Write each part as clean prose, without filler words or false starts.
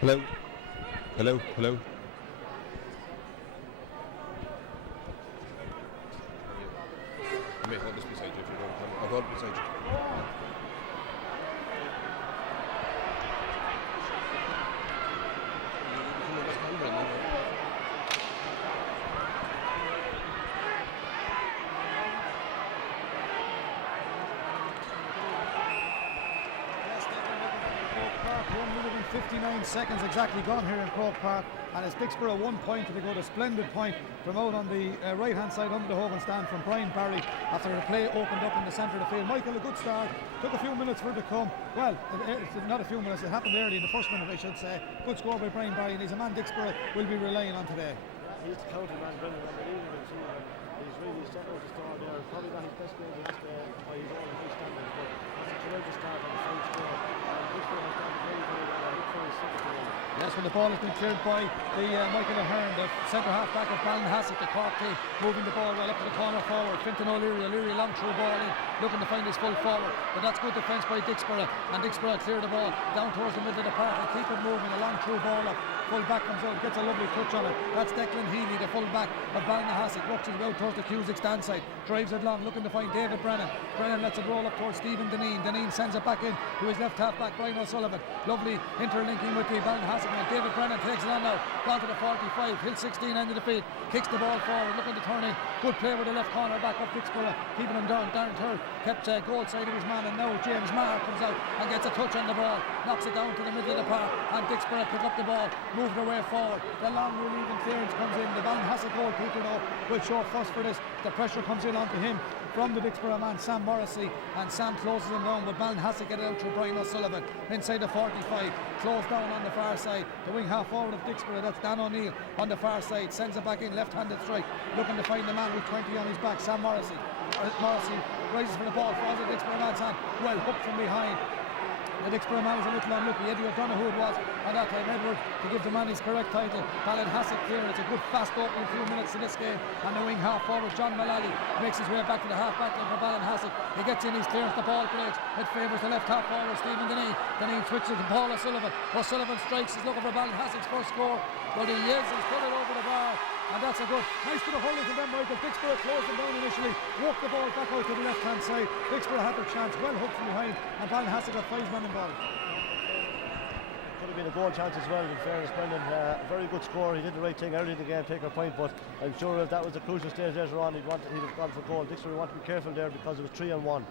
Hello. Hello. Hello. I may hold this beside you if you don't. I'll hold it beside you. Park, 1 minute and 59 seconds exactly gone here in Croke Park, and it's Dicksboro 1 point to go. A splendid point from out on the right hand side under the Hogan stand from Brian Barry after the play opened up in the centre of the field. Michael, a good start, took a few minutes for it to come. Well, it's not a few minutes, it happened early in the first minute I should say. Good score by Brian Barry, and he's a man Dicksboro will be relying on today. He's the county man, Brendan, he's really set out the start there. Probably not his best game yesterday by his own high standards, but it's a tremendous start on the fight score. Dicksboro has done very, very well. I look for his second goal. Yes, when the ball has been cleared by the Michael Ahern, the centre half back of Ballinahassig, the Cork team, moving the ball well up to the corner forward. Fintan O'Leary long through ball in, looking to find his full forward, but that's good defence by Dicksboro, and Dicksboro clear the ball down towards the middle of the park and keep it moving. A long through ball up, full back comes out, gets a lovely touch on it. That's Declan Healy, the full back of Ballinahassig, works it out towards the Cusick stand side, drives it long, looking to find David Brennan. Brennan lets it roll up towards Stephen Deneen. Deneen sends it back in to his left half back Brian O'Sullivan. Lovely interlinking with the Ballinahassig man. David Brennan takes it on now, down to the 45, Hill 16 end of the field, kicks the ball forward, looking to turn in. Good play with the left corner back of Dicksboro, keeping him down. Darren Turr kept goal side of his man, and now James Maher comes out and gets a touch on the ball, knocks it down to the middle of the park, and Dicksboro pick up the ball, move their way forward. The long relieving clearance comes in. The Ballinahassig goalkeeper though will show fuss for this. The pressure comes in onto him from the Dicksboro man Sam Morrissey, and Sam closes him down, but Ballinahassig get it out through Brian O'Sullivan inside the 45, closed down on the far side. The wing half forward of Dicksboro, that's Dan O'Neill on the far side, sends it back in, left-handed strike, looking to find the man with 20 on his back, Sam Morrissey. Morrissey rises for the ball, falls at Dicksboro man's hand, well hooked from behind. The Dicksboro man was a little unlucky. Eddie O'Donoghue it was at that time. Edward to give the man his correct title. Ballinahassig clear. It's a good fast opening few minutes in this game, and the wing half forward John Mullally makes his way back to the half back line for Ballinahassig. He gets in, he's clearance, the ball breaks, it favours the left half forward Stephen Deneen. Deneen switches to Paul O'Sullivan. O'Sullivan strikes, he's looking for Ballinahassig's first score, but he is, he's put it over the bar. And that's a good, nice bit of hurling to them, Michael. Dicksboro closed them down initially, walked the ball back out to the left hand side. Dicksboro had their chance, well hooked from behind, and Ballinahassig got 5 men involved. Could have been a goal chance as well, in fairness, Brendan. Very good score. He did the right thing early in the game, take a point, but I'm sure if that was a crucial stage later on, he'd have gone for goal. Dicksboro want to be careful there because it was 3-1.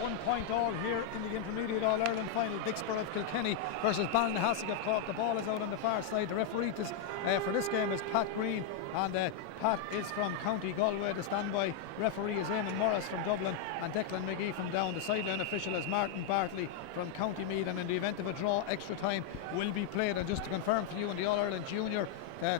1 point all here in the intermediate All-Ireland final. Dicksboro of Kilkenny versus Ballinahassig of Cork. The ball is out on the far side. The referee for this game is Pat Green, and Pat is from County Galway. The standby referee is Eamon Morris from Dublin, and Declan McGee from Down. The sideline official is Martin Bartley from County Meath, and in the event of a draw, extra time will be played. And just to confirm for you, in the All-Ireland Junior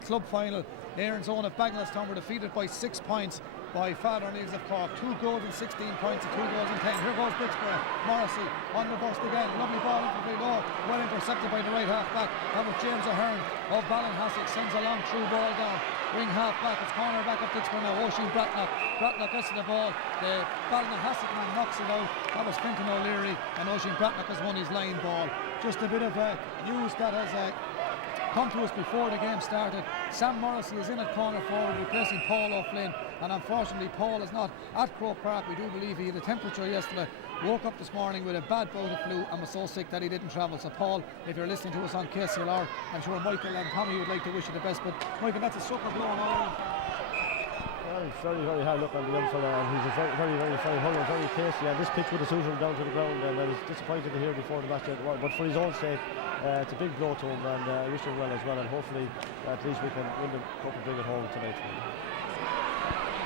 club final, Aaron's Own of Bagenalstown were defeated by 6 points by Father Neils of Cork. 2 goals and 16 points and 2 goals and 10. Here goes Dicksboro. Morrissey on the bust again. Lovely ball into the field. Well intercepted by the right half back. That was James Ahern of Ballinahassig. Sends a long through ball down. Wing half back. It's corner back of Dicksboro now. Oisin Bratnock. Bratnock gets to the ball. The Ballinahassig man knocks it out. That was Fintan O'Leary, and Oisin Bratnock has won his line ball. Just a bit of news that has come to us before the game started. Sam Morrissey is in at corner forward replacing Paul O'Flynn, and unfortunately Paul is not at Croke Park. We do believe he had a temperature yesterday, woke up this morning with a bad bout of flu and was so sick that he didn't travel. So Paul, if you're listening to us on KCLR, I'm sure Michael and Tommy would like to wish you the best, but Michael, that's a sucker blow on all. Well, it's very, very hard look on the young fella, and he's a very hungry, very pacey, and this pitch would have suited him down to the ground, and I was disappointed to hear before the match, but for his own sake, it's a big blow to him, and I wish him well as well, and hopefully at least we can win the cup and bring it home tonight.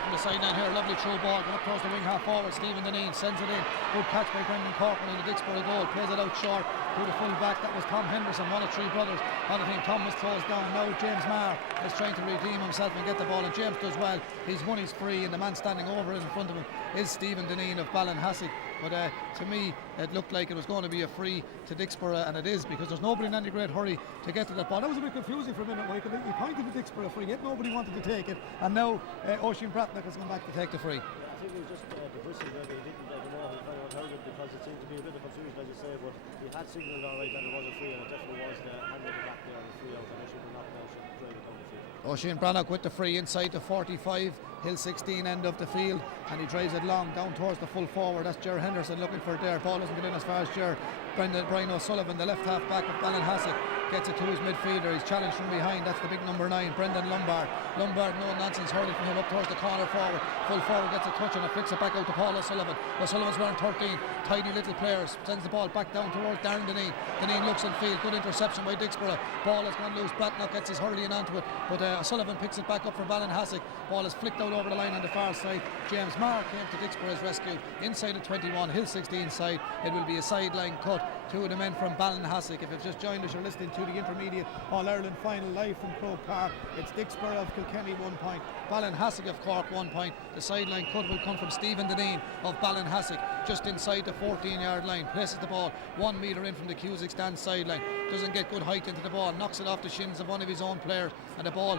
On the sideline here, lovely throw ball going up towards the wing half forward. Stephen Deneen sends it in, good catch by Brendan Corcoran in the Dicksboro goal, plays it out short to the full back. That was Tom Henderson, one of 3 brothers. I think Tom was closed down. Now James Maher is trying to redeem himself and get the ball, and James does well. He's won his free, and the man standing over in front of him is Stephen Deneen of Ballinahassig. But to me, it looked like it was going to be a free to Dicksboro, and it is, because there's nobody in any great hurry to get to that ball. That was a bit confusing for a minute, Michael. He pointed to Dicksboro free, yet nobody wanted to take it, and now Oisin Bratnock has come back to take the free. think it was just the whistle that he didn't know he kind of heard it because it seemed to be a bit of confusion, as you say, but he had signalled all right that it was a free, and it definitely was the hand at the back there, the free out, and they should have knocked out, should have drive it down the field. O'Shane Brannock with the free inside the 45, Hill 16 end of the field, and he drives it long down towards the full forward. That's Ger Henderson looking for it there. Ball doesn't get in as far as Ger. Brian O'Sullivan, the left half back of Ballinahassig, gets it to his midfielder. He's challenged from behind. That's the big number 9, Brendan Lombard. Lombard, no nonsense, hurling from him up towards the corner forward. Full forward gets a touch and it flicks it back out to Paul O'Sullivan. O'Sullivan's wearing 13. Tidy little players. Sends the ball back down towards Darren Deneen. Deneen looks in field. Good interception by Dicksboro. Ball has gone loose. Bratnock gets his hurling onto it, but O'Sullivan picks it back up for Ballinahassig. Ball is flicked out over the line on the far side. James Marr came to Dicksboro's rescue inside the 21, Hill 16 side. It will be a sideline cut. Two of the men from Ballinahassig. If you've just joined us, you're listening to the intermediate All-Ireland final live from Croke Park. It's Dicksboro of Kilkenny 1 point, Ballinahassig of Cork 1 point. The sideline cut will come from Stephen Deneen of Ballinahassig, just inside the 14-yard line. Places the ball 1 metre in from the Cusack stand sideline. Doesn't get good height into the ball. Knocks it off the shins of one of his own players, and the ball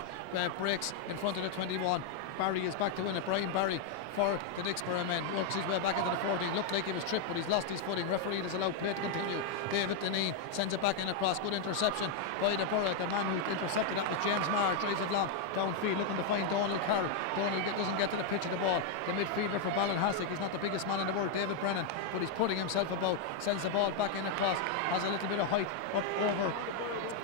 breaks in front of the 21. Barry is back to win it. Brian Barry for the Dicksboro men works his way back into the 14. Looked like he was tripped, but he's lost his footing. Referee has allowed play to continue. David Deneen sends it back in across. Good interception by the Borough. The man who intercepted that was James Marr. Drives it long downfield looking to find Donald Carroll. Donald doesn't get to the pitch of the ball. The midfielder for Ballinahassig, he's not the biggest man in the world, David Brennan, but he's putting himself about. Sends the ball back in across. Has a little bit of height up over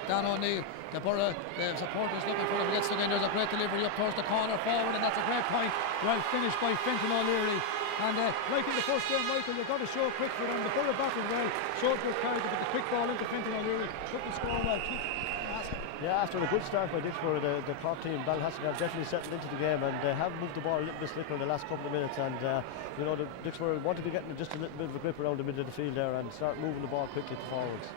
Dan O'Neill. The Borough, the supporters looking for him. Gets again. There's a great delivery up towards the corner forward, and that's a great point. Well finished by Fenton O'Leary. And like in the first game, Michael, you've got to show quick for them. The Borough battled well, showed good character, but the quick ball into Fenton O'Leary took the score well. Yeah, after a good start by Dicksboro, the Cork team, Ballinahassig have definitely settled into the game, and they have moved the ball a little bit slicker in the last couple of minutes. And you know, the Dicksboro want to be getting just a little bit of a grip around the middle of the field there and start moving the ball quickly to forwards.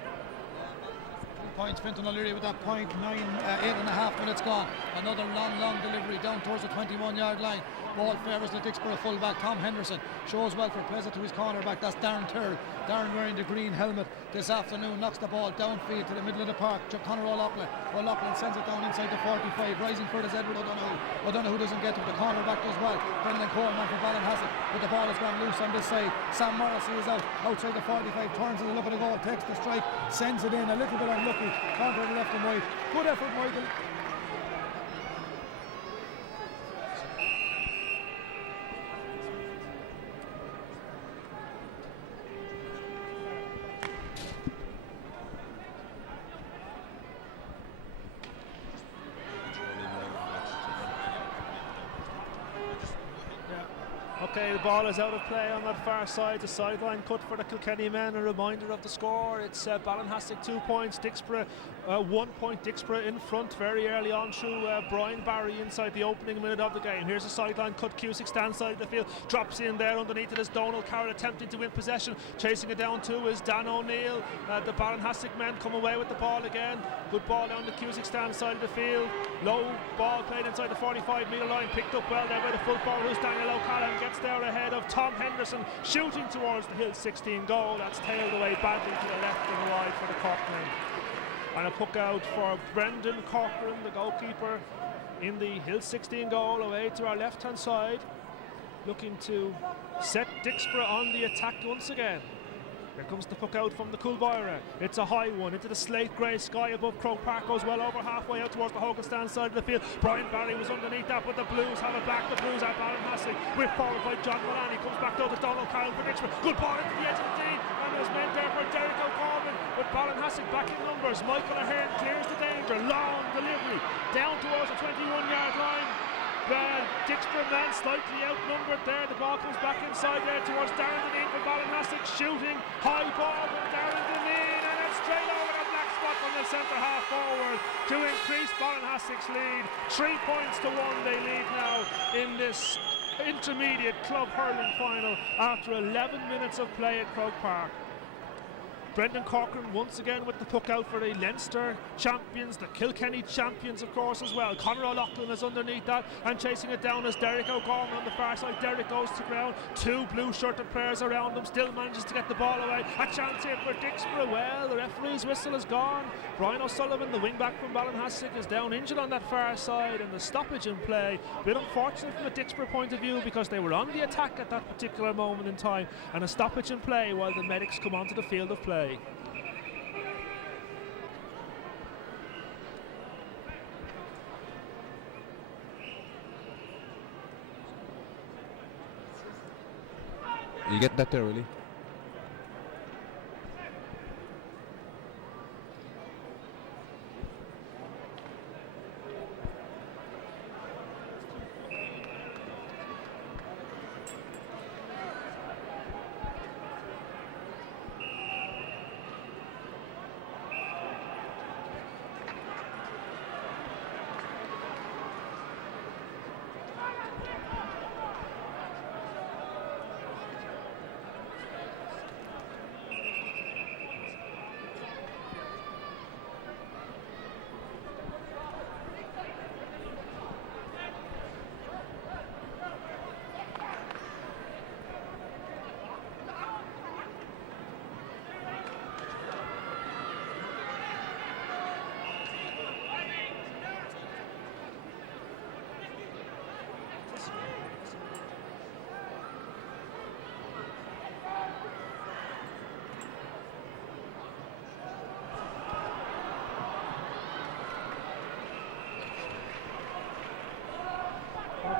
Points, Fenton O'Leary with that point. 8.5 minutes gone. Another long delivery down towards the 21-yard line. Ball favours the Dicksboro fullback Tom Henderson. Shows well for plays it to his cornerback. That's Darren Turl. Darren wearing the green helmet this afternoon. Knocks the ball downfield to the middle of the park. Conor O'Loughlin. O'Loughlin sends it down inside the 45. Rising for it is Edward O'Donoghue. O'Donoghue doesn't get to it. The cornerback does well. Brendan Coleman for Ballinahassig. But the ball has gone loose on this side. Sam Morrissey is out outside the 45. Turns it, look at the goal. Takes the strike. Sends it in. A little bit unlucky. Counter to the left and right. Good effort, Michael. Okay, the ball is out of play on that far side. The sideline cut for the Kilkenny men. A reminder of the score. It's Ballinahassig 2 points, Dicksboro 1 point. Dicksboro in front very early on through Brian Barry inside the opening minute of the game. Here's a sideline cut. Cusick stands side of the field. Drops in there underneath it is Donald Carroll attempting to win possession. Chasing it down too is Dan O'Neill. The Ballinahassig men come away with the ball again. Good ball down the Cusick stand side of the field. Low ball played inside the 45-metre line. Picked up well there by the full forward who's Daniel O'Callaghan. Gets there ahead of Tom Henderson, shooting towards the Hill 16 goal. That's tailed away badly to the left and wide for the Cork men. And a puck out for Brendan Corcoran, the goalkeeper, in the Hill 16 goal, away to our left hand side, looking to set Dicksboro on the attack once again. Here comes the puck out from the Coolboyra. It's a high one into the slate grey sky above Croke Park. Goes well over halfway out towards the Hogan stand side of the field. Brian Barry was underneath that, but the Blues have it back. The Blues at Ballinahassig. Whipped forward by John Mullaney. Comes back down to Donald Carroll for Dicksboro. Good ball into the edge of the D. And there's men there for Derek O'Gorman. But Ballinahassig back in numbers. Michael Ahern clears the danger. Long delivery down towards the 21-yard line. Dicksboro man slightly outnumbered there. The ball comes back inside there towards Darren Deneen for Ballinahassig, shooting high ball from Darren Deneen, and it's straight over the black spot from the centre half forward to increase Ballinahassig's lead. 3 points to 1 they lead now in this intermediate club hurling final after 11 minutes of play at Croke Park. Brendan Corcoran once again with the puck out for the Leinster champions, the Kilkenny champions of course as well. Conor O'Loughlin is underneath that and chasing it down as Derek O'Gorman on the far side. Derek goes to ground, two blue shirted players around him, still manages to get the ball away. A chance here for Dicksboro. Well, the referee's whistle is gone. Brian O'Sullivan, the wing back from Ballinahassig, is down injured on that far side, and the stoppage in play. A bit unfortunate from a Dicksboro point of view because they were on the attack at that particular moment in time, and a stoppage in play while the medics come onto the field of play. You get that there, really?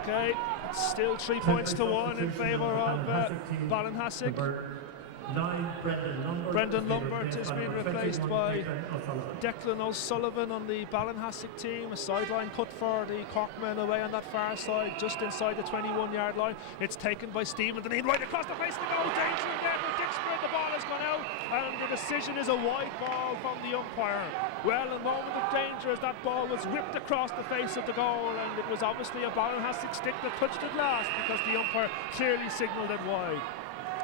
Okay, it's still 3 points to 1 in favour of Ballinahassig. Brendan Lumbert is being replaced by Declan O'Sullivan on the Ballinahassig team. A sideline cut for the Corkmen away on that far side, just inside the 21-yard line. It's taken by Stephen Deneen right across the face of the goal. Danger in there for Dicksboro. The ball has gone out, and the decision is a wide ball from the umpire. Well, a moment of danger as that ball was whipped across the face of the goal, and it was obviously a Ballinahassig stick that touched it last because the umpire clearly signalled it wide.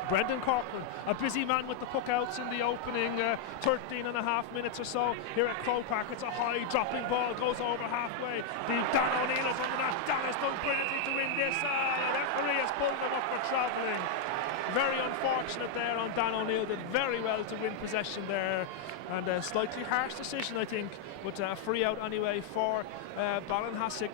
Brendan Corcoran, a busy man with the puck outs in the opening 13 and a half minutes or so here at Croke Park. It's a high dropping ball, goes over halfway. Dan O'Neill is under that. Dan has done brilliantly to win this. The referee has pulled him up for travelling. Very unfortunate there on Dan O'Neill, did very well to win possession there, and a slightly harsh decision I think, but a free out anyway for Ballinahassig.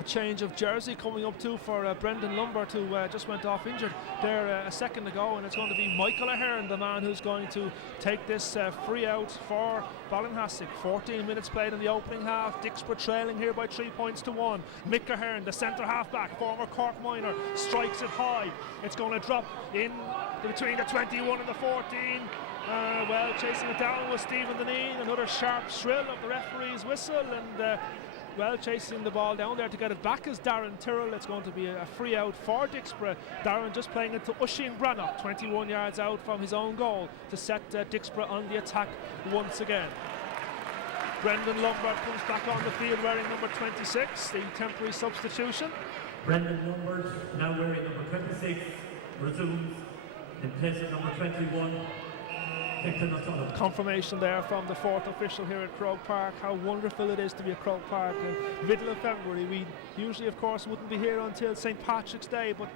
A change of jersey coming up too for Brendan Lumbert, who just went off injured there a second ago, and it's going to be Michael Ahern, the man who's going to take this free out for Ballinahassig. 14 minutes played in the opening half. Dicksboro trailing here by 3 points to 1. Mick Ahern, the centre half back, former Cork minor, strikes it high. It's going to drop in between the 21 and the 14. Well, chasing it down was Stephen Deneen. Another sharp shrill of the referee's whistle, and well, chasing the ball down there to get it back is Darren Tyrrell. It's going to be a free out for Dicksboro. Darren just playing it to Oisin Brannock, 21 yards out from his own goal to set Dicksboro on the attack once again. Brendan Lumbert comes back on the field wearing number 26, the temporary substitution. Brendan Lumbert, now wearing number 26, resumes in place of number 21. Confirmation there from the fourth official here at Croke Park. How wonderful it is to be at Croke Park in middle of February. We usually of course wouldn't be here until St. Patrick's Day, but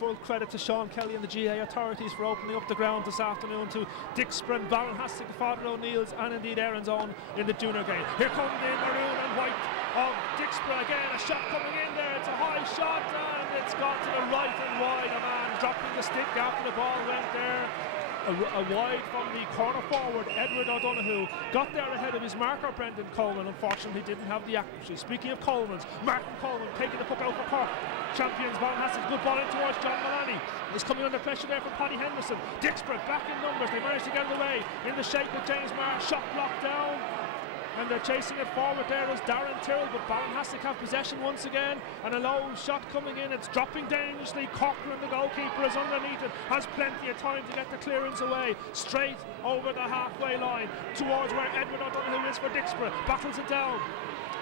full credit to Sean Kelly and the GA authorities for opening up the ground this afternoon to Dicksboro and Ballinahassig, Father O'Neill's, and indeed Erin's own in the junior game. Here come the maroon and white of Dicksboro again. A shot coming in there. It's a high shot and it's gone to the right and wide. A man dropping the stick after the ball went there. A wide from the corner forward, Edward O'Donoghue, got there ahead of his marker, Brendan Coleman. Unfortunately, didn't have the accuracy. Speaking of Coleman's, Martin Coleman taking the puck out for Cork. Champions Ballinahassig, good ball in towards John Maloney. Is coming under pressure there from Paddy Henderson. Dicksboro back in numbers. They managed to get it away in the shape of James Marr. Shot blocked down. And they're chasing it forward there is Darren Tyrrell, but Ballinahassig have possession once again, and a low shot coming in. It's dropping dangerously. Corcoran, the goalkeeper, is underneath it, has plenty of time to get the clearance away, straight over the halfway line towards where Edward O'Donoghue is for Dicksboro. Battles it down.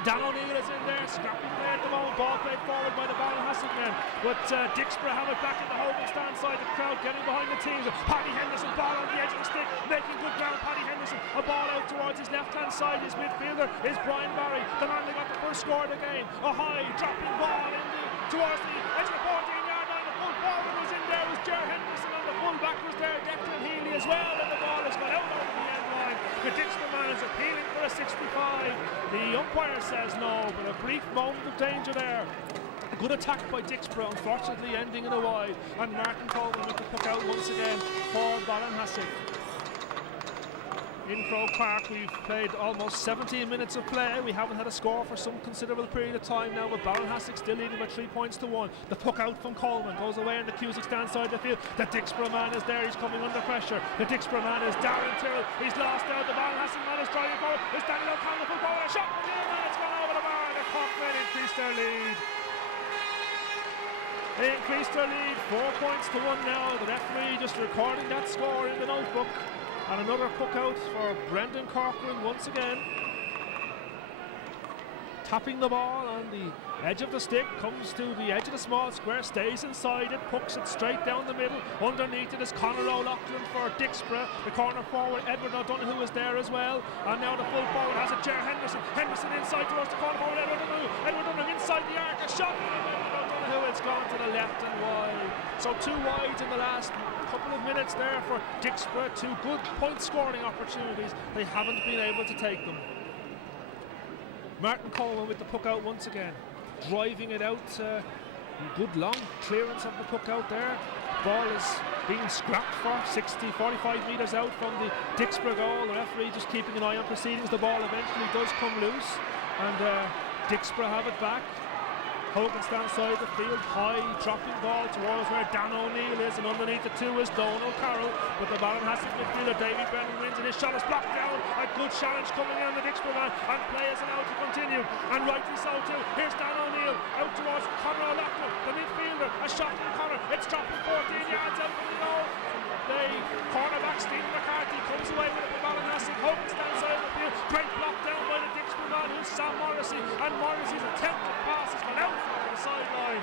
Dan O'Neill is in there, scrappy play at the moment, ball played forward by the Ballinahassig men, but Dicksboro have it back in the holding stand side, the crowd getting behind the teams. Paddy Henderson, ball on the edge of the stick, making good ground. Paddy Henderson, a ball out towards his left hand side. His midfielder is Brian Barry, the man that got the first score of the game. A high dropping ball towards the edge of the 14-yard line. The full forward was in there, was Ger Henderson, and the full back was there, Declan Healy as well, and the ball has gone out over the end line. The Dicksboro man is appealing for a 65. The umpire says no, but a brief moment of danger there. A good attack by Dicksboro, unfortunately ending in a wide, and Martin Coleman with the puck out once again for Ballinahassig. In Croke Park, we've played almost 17 minutes of play. We haven't had a score for some considerable period of time now, but Ballinahassig still leading by 3 points to 1. The puck out from Coleman goes away in the Cusick stand side of the field. The Dicksboro man is there, he's coming under pressure. The Dicksboro man is Darren Tyrrell, he's lost out. The Ballinahassig man is driving forward. It's Daniel O'Connell, full forward, a shot from the man, it's gone over the bar. The Cork men increased their lead. They increased their lead, 4 points to 1 now. The referee just recording that score in the notebook. And another puck out for Brendan Corcoran once again. Tapping the ball on the edge of the stick, comes to the edge of the small square, stays inside it, pucks it straight down the middle. Underneath it is Conor O'Loughlin for Dicksboro. The corner forward, Edward O'Donoghue is there as well. And now the full forward has it, Ger Henderson. Henderson inside towards the corner forward, Edward O'Donoghue inside the arc, a shot. It's gone to the left and wide. So 2 wides in the last couple of minutes there for Dicksboro. 2 good point scoring opportunities. They haven't been able to take them. Martin Coleman with the puck out once again, driving it out. Good long clearance of the puck out there. Ball is being scrapped for 45 metres out from the Dicksboro goal. The referee just keeping an eye on proceedings. The ball eventually does come loose, and Dicksboro have it back. Hogan stands side the field, high dropping ball towards where Dan O'Neill is, and underneath the 2 is Donald Carroll, but the Ballinahassig midfielder Davy Brennan wins, and his shot is blocked down. A good challenge coming in on the Dicksboro man, and play is allowed to continue, and rightly so too. Here's Dan O'Neill out towards Conor O'Loughlin, the midfielder, a shot from Conor, it's dropping 14 yards out from the goal. The cornerback Stephen McCarthy comes away with it for Ballinahassig. Hogan stands side of the field, great block down by the Dicksboro man, who's Sam Morrissey, and Morrissey's attempted pass has gone out on the sideline.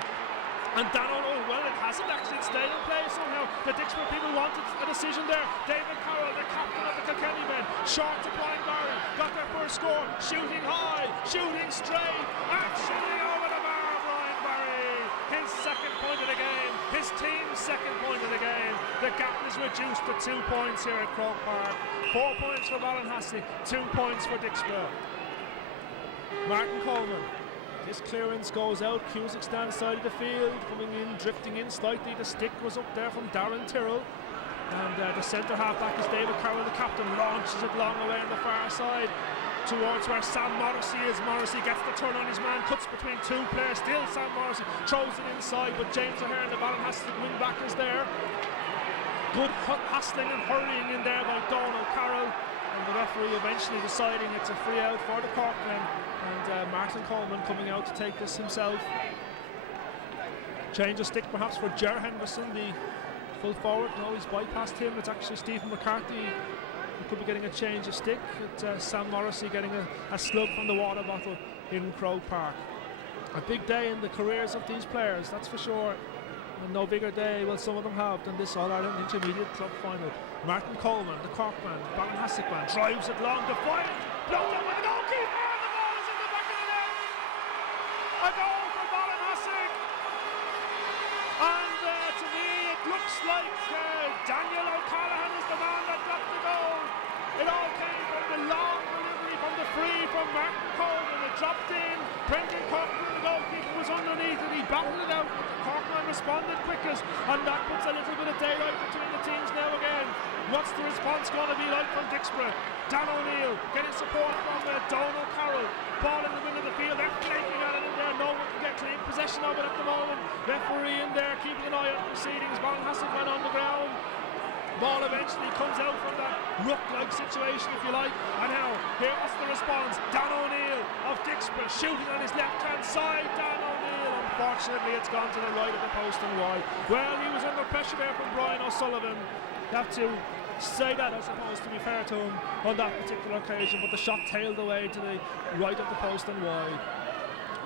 And Dan O'Neill, well, it hasn't actually stayed in play somehow. The Dicksboro people wanted a decision there. David Carroll, the captain of the Kilkenny men, short to Brian Barry, got their first score, shooting high, shooting straight, and shooting over the bar. Brian Barry, his second point of the game, his team's second point of the game. The gap is reduced to 2 points here at Croke Park. 4 points for Ballinahassig, 2 points for Dicksboro. Martin Coleman. This clearance goes out, Cusick stands side of the field, coming in, drifting in slightly. The stick was up there from Darren Tyrrell. And the centre half back is David Carroll, the captain, launches it long away on the far side towards where Sam Morrissey is. Morrissey gets the turn on his man, cuts between 2 players, still Sam Morrissey throws it inside, but James O'Hearn, the Ballinahassig wing back, is there. Good hassling and hurrying in there by Donald Carroll, and the referee eventually deciding it's a free out for the Cork men. And Martin Coleman coming out to take this himself. Change of stick perhaps for Ger Henderson, the full forward. No, he's bypassed him. It's actually Stephen McCarthy who could be getting a change of stick. It's Sam Morrissey getting a slug from the water bottle in Croke Park. A big day in the careers of these players, that's for sure. And no bigger day will some of them have than this All-Ireland Intermediate Club Final. Martin Coleman, the Cork man, Ballinahassig man, drives it long, defiant, blown up by the goalkeeper. A goal for Ballinahassig, and to me it looks like Daniel O'Callaghan is the man that got the goal. It all came from the long delivery from the free from Martin Coleman. It dropped in, Brendan Corcoran, the goalkeeper, was underneath and he battled it out, but the Corkman responded quickest, and that puts a little bit of daylight between the teams now again. What's the response going to be like from Dicksboro? Dan O'Neill getting support from Donald Carroll. Ball in the middle of the field, they're flanking at it in there. No one can get clean possession of it at the moment. Referee in there keeping an eye on proceedings. Ballinahassig man on the ground. Ball eventually comes out from that ruck-like situation, if you like. And now, here, what's the response? Dan O'Neill of Dicksboro shooting on his left-hand side. Dan O'Neill, unfortunately, it's gone to the right of the post and wide. Well, he was under pressure there from Brian O'Sullivan. You have to say that, I suppose, to be fair to him on that particular occasion, but the shot tailed away to the right of the post and wide.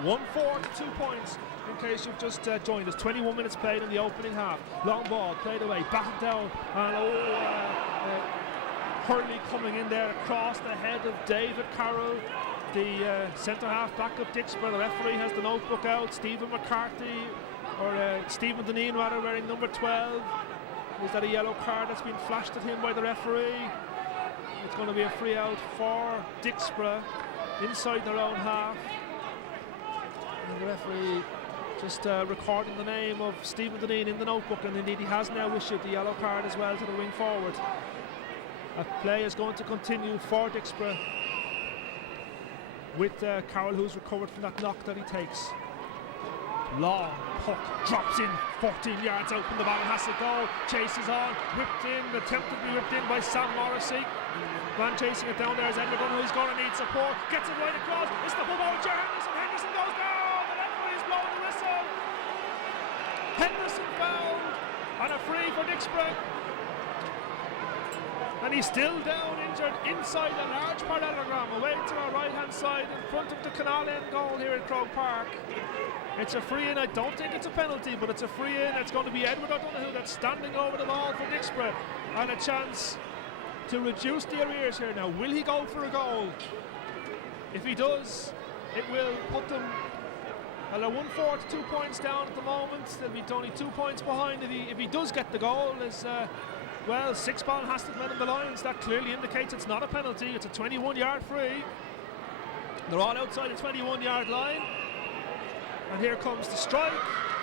1-4 to 2 points, in case you've just joined us. 21 minutes played in the opening half. Long ball played away, batted down, and Hurley coming in there across the head of David Carroll, the centre half back of Dicksboro. The referee has the notebook out. Stephen McCarthy, or Stephen Deneen rather, wearing number 12. Is that a yellow card that's been flashed at him by the referee? It's going to be a free out for Dicksboro inside their own half. And the referee just recording the name of Stephen Deneen in the notebook, and indeed he has now issued the yellow card as well to the wing forward. A play is going to continue for Dicksboro with Carroll, who's recovered from that knock that he takes. Long puck drops in 14 yards out from the Ballinahassig goal. Chases on, whipped in, attempted to be whipped in by Sam Morrissey. Man chasing it down there is Edward Dunn, who's going to need support. Gets it right across. It's the football Jer Henderson. Henderson goes down. The referee is blowing the whistle. Henderson fouled on a free for Dicksboro. And he's still down, injured inside a large parallelogram away to our right hand side in front of the Canal End goal here at Croke Park. It's a free in. I don't think it's a penalty, but it's a free in. It's going to be Edward O'Donoghue that's standing over the ball for Dicksboro, and a chance to reduce the arrears here now. Will he go for a goal? If he does, it will put them, well, they're 1-4 to 2 points down at the moment. They'll be only 2 points behind if he does get the goal. There's well, 6 Ballinahassig men in the lines. That clearly indicates it's not a penalty. It's a 21-yard free. They're all outside the 21-yard line. And here comes the strike,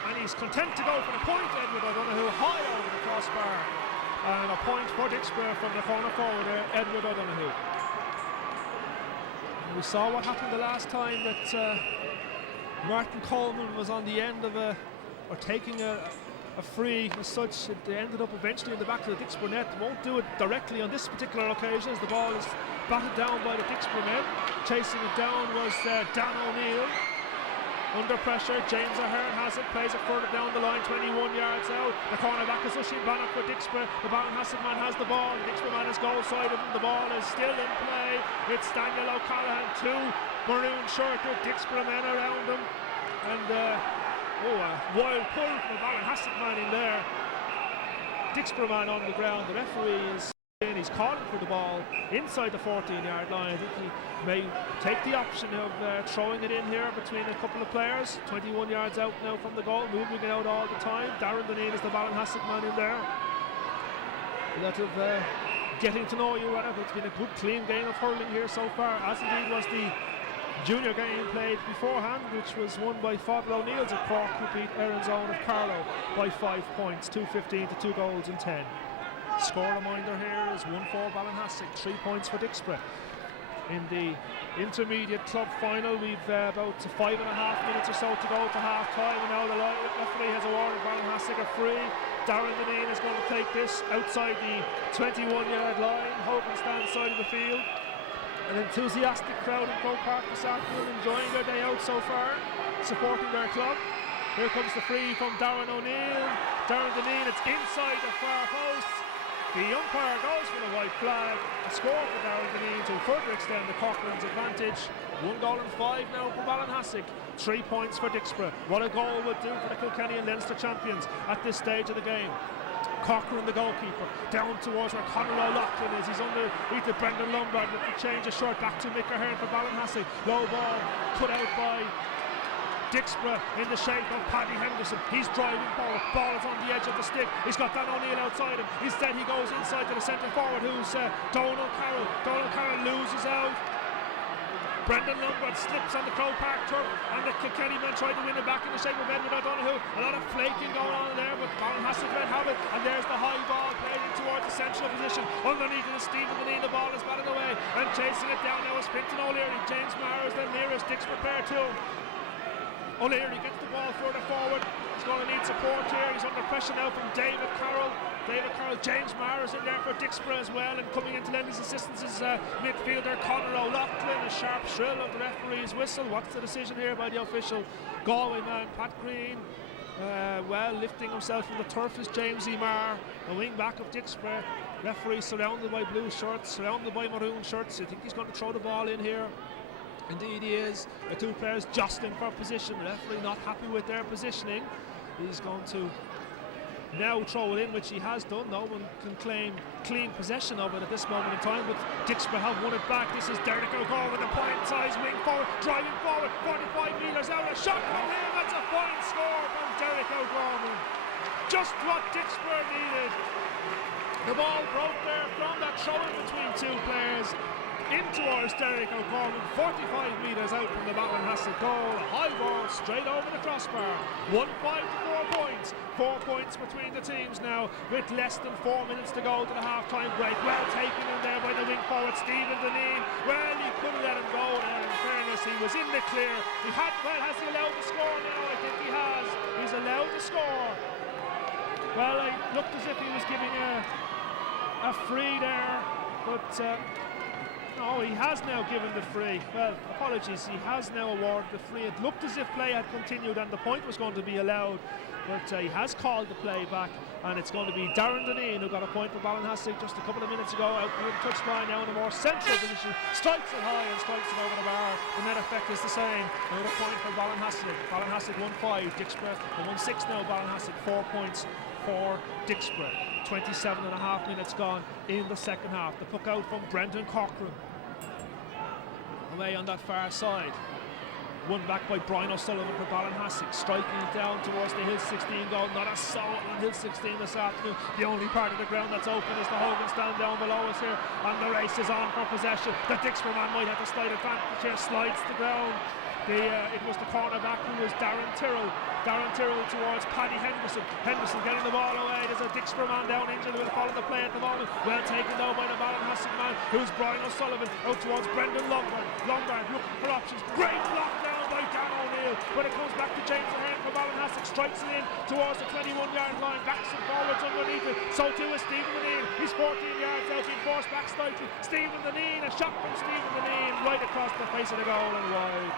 and he's content to go for the point. Edward O'Donoghue high over the crossbar, and a point for Dicksboro from the corner forward there, Edward O'Donoghue. And we saw what happened the last time that Martin Coleman was on the end of taking a free as such. It ended up eventually in the back of the Dicksboro net. Won't do it directly on this particular occasion as the ball is batted down by the Dicksboro men. Chasing it down was Dan O'Neill. Under pressure, James Ahern has it, plays it further down the line, 21 yards out. The cornerback is Oisin Bannock for Dicksboro. The Ballinahassig man has the ball. The Dicksboro man is goal-sided, and the ball is still in play. It's Daniel O'Callaghan, 2 maroon-shirted Dicksboro men around him. And a wild pull from the Ballinahassig man in there. Dicksboro man on the ground. The referee is in. He's calling for the ball inside the 14-yard line. I think he may take the option of throwing it in here between a couple of players. 21 yards out now from the goal, moving it out all the time. Darren Deneen is the Ballinahassig man in there. A lot of getting to know you. It's been a good, clean game of hurling here so far, as indeed was the junior game played beforehand, which was won by Father O'Neill's at Cork, who beat Erin's Own of Carlow by 5 points, 2-15 to 2 goals and 10. Score reminder here is 1-4 Ballinahassig, 3 points for Dicksboro. In the intermediate club final, we've about 5.5 minutes or so to go to half time, and now the referee has awarded Ballinahassig a free. Darren Deneen is going to take this outside the 21-yard line. Hogan stands side of the field. An enthusiastic crowd in Croke Park this afternoon, enjoying their day out so far, supporting their club. Here comes the free from Darren O'Neill. Darren Deneen, it's inside the far post. The umpire goes for the white flag. A score for Darren Deneen to further extend the Corcoran's advantage. 1 goal and 5 now for Ballinahassig. 3 points for Dicksboro. What a goal would do for the Kilkenny and Leinster champions at this stage of the game. Corcoran, the goalkeeper, down towards where Conor O'Loughlin is. He's underneath the Brendan Lombard with the change of short back to Mick Ahern for Ballinahassig. Low ball put out by Dicksboro in the shape of Paddy Henderson. He's driving forward. Ball is on the edge of the stick. He's got Dan O'Neill outside him. Instead, he goes inside to the centre forward, who's Donald Carroll. Donald Carroll loses out. Brendan Lombard slips on the Croke Park turf, and the Kilkenny men try to win it back in the shape of Edward O'Donoghue. A lot of flaking going on there, but Ballinahassig men have it, and there's the high ball played in towards the central position. Underneath it is Stephen Deneen. The ball is batted away, and chasing it down now is Fintan O'Leary. James Maher is the nearest Dicksboro player to him. O'Leary gets the ball further forward. He's going to need support here. He's under pressure now from David Carroll. James Maher is in there for Dicksboro as well, and coming in to lend his assistance is midfielder Conor O'Loughlin. A sharp shrill of the referee's whistle. What's the decision here by the official Galway man, Pat Green? well, lifting himself from the turf is James Marr, the wing back of Dicksboro. Referee surrounded by blue shirts, surrounded by maroon shirts. I think he's going to throw the ball in here. Indeed he is. The two players jostling for position. The referee not happy with their positioning. He's going to now throw it in, which he has done. No one can claim clean possession of it at this moment in time, but Dicksboro have won it back. This is Derek O'Gorman, the point-sized wing forward, driving forward, 45 metres out, a shot from him. That's a fine score from Derek O'Gorman. Just what Dicksboro needed. The ball broke there from that throw-in between two players in towards Derek O'Gorman, 45 metres out from the Ballinahassig goal. A high ball straight over the crossbar. 1-5 to 4 points. 4 points between the teams now with less than 4 minutes to go to the half-time break. Well taken in there by the wing forward Stephen Deneen. Well, he couldn't let him go there. In fairness, he was in the clear. He had, well, has he allowed the score now? I think he has. He's allowed the score. Well, it looked as if he was giving a free there, but no, he has now given the free. Well, apologies, he has now awarded the free. It looked as if play had continued and the point was going to be allowed, but he has called the play back, and it's going to be Darren Deneen who got a point for Ballinahassig just a couple of minutes ago, out near the touchline now in a more central position, strikes it high and strikes it over the bar. The net effect is the same. Another point for Ballinahassig. Ballinahassig 1-5, Dicksboro 1-6 now. Ballinahassig 4 points for Dicksboro. 27.5 minutes gone in the second half. The puck out from Brendan Corcoran. Away on that far side. Won back by Brian O'Sullivan for Ballinahassig, striking it down towards the Hill 16 goal. Not a soul on Hill 16 this afternoon. The only part of the ground that's open is the Hogan stand down below us here, and the race is on for possession. The Dicksboro man might have a slight advantage here, slides to ground. It was the cornerback who was Darren Tyrrell. Darren Tyrrell towards Paddy Henderson. Henderson getting the ball away. There's a Dicksboro man down injured who will follow the play at the moment. Well taken though by the Ballinahassig man, who's Brian O'Sullivan, out towards Brendan Lombard. Lombard looking for options. Great block down by Dan O'Neill, but it comes back to James Ahern for Ballinahassig. Strikes it in towards the 21-yard line. Backs and forwards underneath it. So too is Stephen Deneen. He's 14 yards out, being forced back slightly. Stephen Deneen, a shot from Stephen Deneen right across the face of the goal and wide.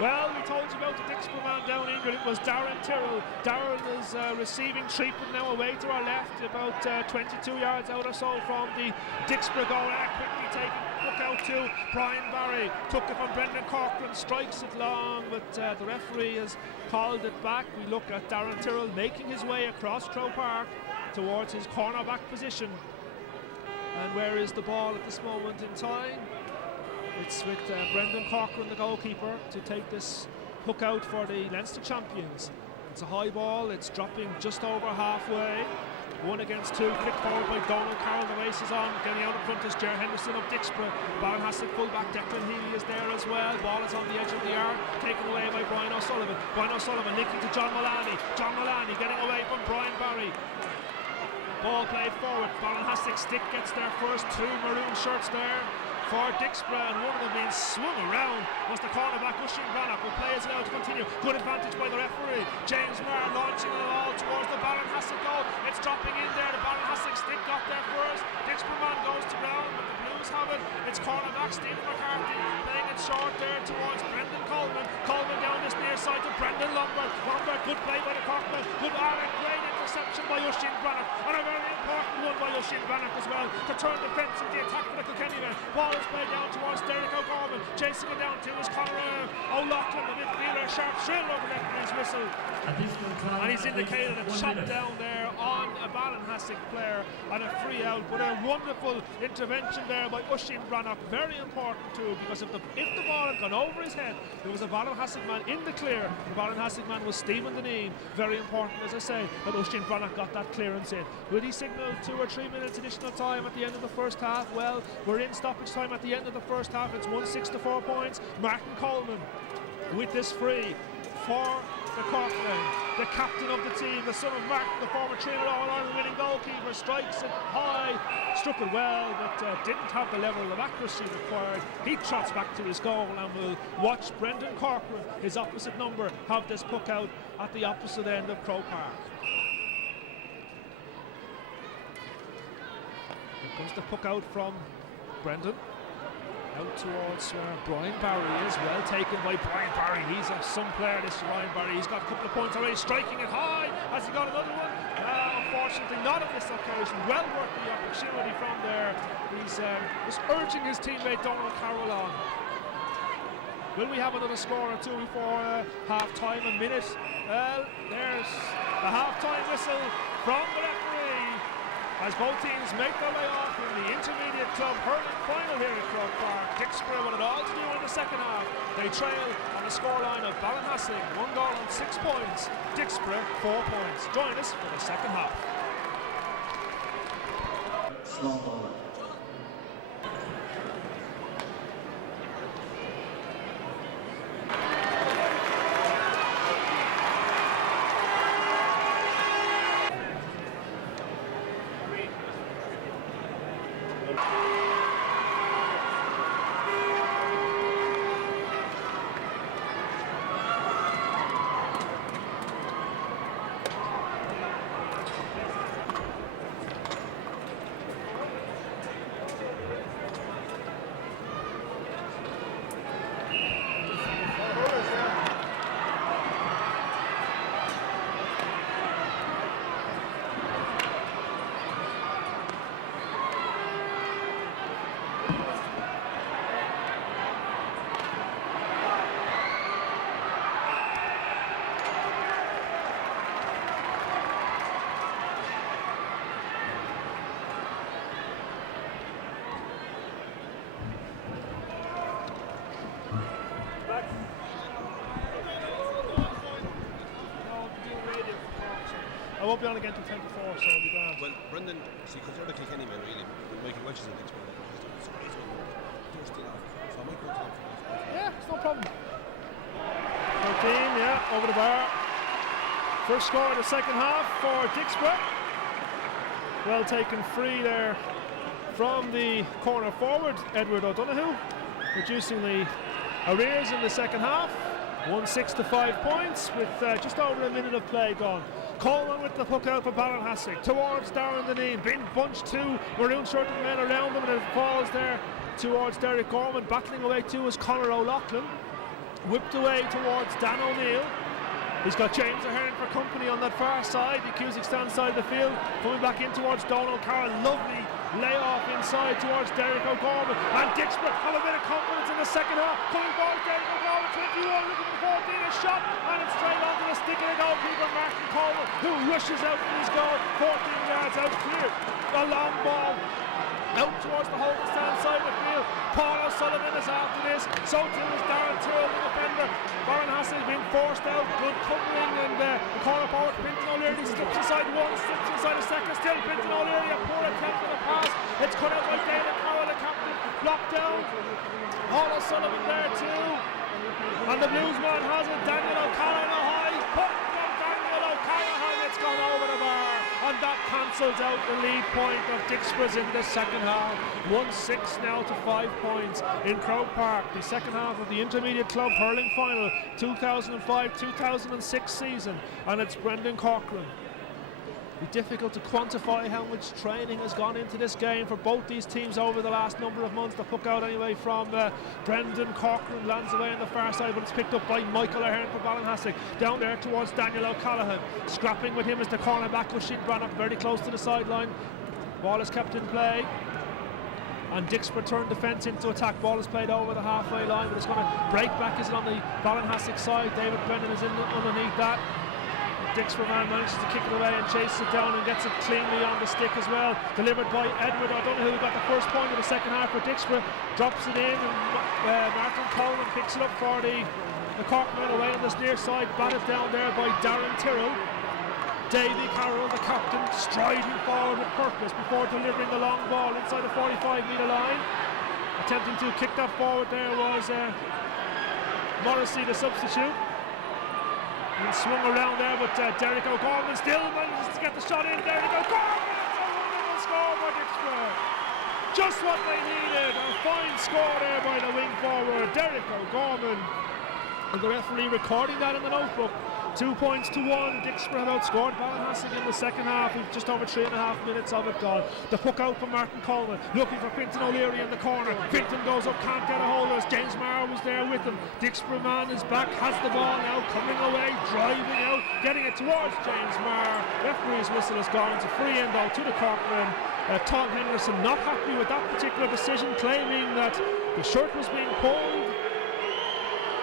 Well, we told you about the Dicksboro man down injured. It was Darren Tyrrell. Darren is receiving treatment now away to our left, about 22 yards out or so from the Dicksboro goal. Quickly taken, look out to Brian Barry. Took it from Brendan Corcoran, strikes it long, but the referee has called it back. We look at Darren Tyrrell making his way across Crow Park towards his cornerback position. And where is the ball at this moment in time? It's with Brendan Corcoran, the goalkeeper, to take this hook out for the Leinster champions. It's a high ball, it's dropping just over halfway. 1 against 2, flicked forward by Donald Carroll. The race is on. Getting out in front is Ger Henderson of Dicksboro. Ballinahassig fullback Declan Healy is there as well. Ball is on the edge of the yard, taken away by Brian O'Sullivan. Brian O'Sullivan linking to John Mullany. John Mullany getting away from Brian Barry. Ball played forward. Ballinahassig stick gets their first 2 maroon shirts there for Dicksboro, and one of them being swung around was the cornerback Oisin Brannock, who plays it out to continue. Good advantage by the referee. James Marr launching it all towards the Ballinahassig goal. It's dropping in there. The Ballinahassig stick got there first. Dicksboro man goes to ground, but the Blues have it. It's cornerback Stephen McCarthy playing it short there towards Brendan Coleman. Coleman down this near side to Brendan Lombard. Lombard, good play by the Corkman. Good great interception by Oisin Brannock, and a very important one by Oisin Brannock as well to turn the fence with the attack for the Kilkenny men. Ball is played down towards Derek O'Gorman, chasing it down to his Conor O'Loughlin, the midfielder, sharp shrill over the referee's whistle, and he's indicated a chop down there on a Ballinahassig player and a free out, but a wonderful intervention there by Oisin Brannock, very important too, because if the ball had gone over his head, there was a Ballinahassig man in the clear. The Ballinahassig man was Stephen Deneen. Very important, as I say, that Oisin Brannock got that clearance in. Will he signal 2 or 3 minutes additional time at the end of the first half? Well, we're in stoppage time at the end of the first half. It's 1-6 to 4 points. Martin Coleman with this free for the Corkmen, the captain of the team, the son of Martin, the former 3 All-Ireland winning goalkeeper, strikes it high, struck it well, but didn't have the level of accuracy required. He trots back to his goal, and we'll watch Brendan Corcoran, his opposite number, have this puck out at the opposite end of Crow Park. Here comes the puck out from Brendan. Out towards Brian Barry is well taken by Brian Barry. He's some player, this Brian Barry. He's got a couple of points already, striking it high. Has he got another one? Unfortunately not on this occasion. Well worth the opportunity from there. He's just urging his teammate Donald Carroll on. Will we have another score or two before half time? A minute. Well, there's the half time whistle from the referee as both teams make their way off in the intermediate club hurling final here at Croke Park. Dicksboro with it all to do in the second half. They trail on the scoreline of Ballinahassig, 1 goal and 6 points. Dicksboro 4 points. Join us for the second half. Small ball. I won't be on again till 10 to 4, so it'll be grand. Well, Brendan, see, because you're the Kilkenny man, really, Michael Welch is a Dicksboro. You're still on. So I might go to them for this. Yeah, it's no problem. 13, yeah, over the bar. First score of the second half for Dicksboro. Well taken free there from the corner forward, Edward O'Donoghue, reducing the arrears in the second half. 1-6 to 5 points with just over a minute of play gone. Coleman with the puck out for Ballinahassig towards Darren Deneen, being bunched two maroon shirted men around them, and it falls there towards Derek Gorman. Battling away too is Conor O'Loughlin, whipped away towards Dan O'Neill. He's got James Ahern for company on that far side. The Cusick stands side of the field, coming back in towards Donald Carroll. Lovely layoff inside towards Derek O'Gorman, and Dicksboro have a bit of confidence in the second half. Coming forward, Derek O'Gorman, 21, looking for 14, a shot, and it's straight onto the stick of the goalkeeper, Martin Coleman, who rushes out for his goal, 14 yards out clear. A long ball out towards the holding stand side of the field. Paul O'Sullivan is after this, so too is Darren Tyrrell, the defender. Ballinahassig has been forced out, good covering, and the corner forward, Pinton O'Leary slips inside one, slips inside a second, still Pinton O'Leary, a poor attempt on the pass. It's cut out by David Carroll, the captain, blocked down. Paul O'Sullivan there too, and the Bluesman has it. Daniel O'Callaghan high, put from Daniel O'Callaghan, it's gone over the bar, and that cancels out the lead point of Dicksboro's in the second half. 1-6 now to 5 points in Croke Park. The second half of the Intermediate Club Hurling Final 2005-2006 season, and it's Brendan Corcoran. It's difficult to quantify how much training has gone into this game for both these teams over the last number of months. The puck out anyway from Brendan Corcoran lands away on the far side, but it's picked up by Michael Ahern for Ballinahassig. Down there towards Daniel O'Callaghan. Scrapping with him is the cornerback Rashid Brannock, very close to the sideline. Ball is kept in play, and Dicksboro turned defence into attack. Ball is played over the halfway line, but it's going to break back. Is it on the Ballinahassig side? David Brennan is in underneath that. Dicksboro man manages to kick it away and chases it down and gets it cleanly on the stick as well. Delivered by Edward O'Donoghue, who got the first point of the second half for Dicksboro. Drops it in, and Martin Coleman picks it up for the Cork men away on this near side. Batted down there by Darren Tyrrell. Davy Carroll, the captain, striding forward with purpose before delivering the long ball inside the 45-metre line. Attempting to kick that forward there was Morrissey, the substitute. He swung around there, but Derek O'Gorman still manages to get the shot in. Derek O'Gorman, it's a wonderful score for Dicksboro. Just what they needed. A fine score there by the wing forward, Derek O'Gorman. And the referee recording that in the notebook. 2 points to 1. Dicksboro have outscored Ballinahassig in the second half. We've just over 3.5 minutes of it gone. The puck out from Martin Coleman, looking for Fintan O'Leary in the corner. Fintan goes up, can't get a hold of us. James Maher was there with him. Dicksboro man is back, has the ball now, coming away, driving out, getting it towards James Maher. Referee's whistle has gone. It's a free in though to the Cork rim. Tom Henderson not happy with that particular decision, claiming that the shirt was being pulled.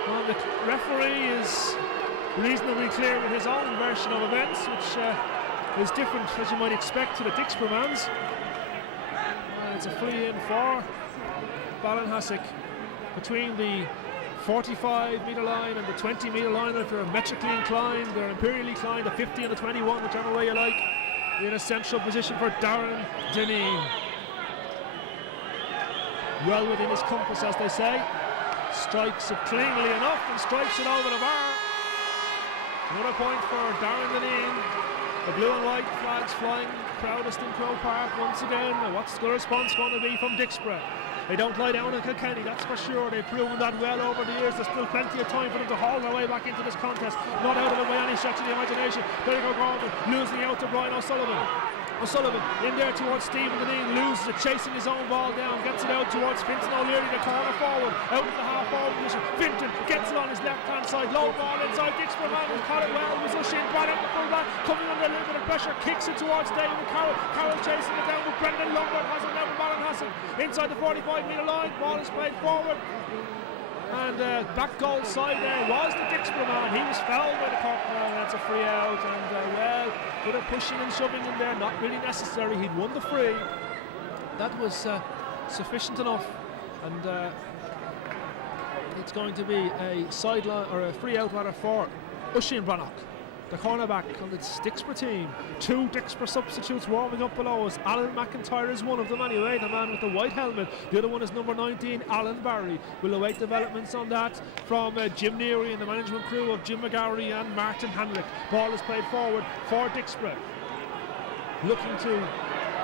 And the referee is reasonably clear with his own version of events, which is different, as you might expect, to the Dicksboro man's. It's a free in for Ballinahassig between the 45-metre line and the 20-metre line. If they're metrically inclined, they're imperially inclined, the 50 and the 21, whichever way you like. In a central position for Darren Dineen. Well within his compass, as they say. Strikes it cleanly enough and strikes it over the bar. Another point for Darren Dineen. The blue and white flags flying proudest in Crow Park once again. And what's the response going to be from Dicksboro? They don't lie down in Kilkenny, that's for sure. They've proven that well over the years. There's still plenty of time for them to haul their way back into this contest. Not out of it by any stretch of the imagination. There you go, Gorman, losing out to Brian O'Sullivan. O'Sullivan in there towards Stephen Dineen, loses it, chasing his own ball down, gets it out towards Fintan O'Leary, the corner forward, out of the half-forward position. Fintan gets it on his left-hand side, low ball inside. Dicksboro man who caught it well, was Ushin, brought out the full-back, coming under a little bit of pressure, kicks it towards David Carroll. Carroll chasing it down, but Brendan Lombard has it now from Ballinahassig inside the 45-metre line. Ball is played forward. And back goal side there was the Dicksboro man. He was fouled by the Cork man, and it's a free out. And well, bit of pushing and shoving in there, not really necessary. He'd won the free. That was sufficient enough. And it's going to be a sideline or a free out rather for Ushin Brannock, the cornerback on the Dicksboro team. 2 Dicksboro substitutes warming up below us. Alan McIntyre is one of them anyway, the man with the white helmet. The other one is number 19, Alan Barry. We'll await developments on that from Jim Neary and the management crew of Jim McGarry and Martin Henrik. Ball is played forward for Dicksboro, looking to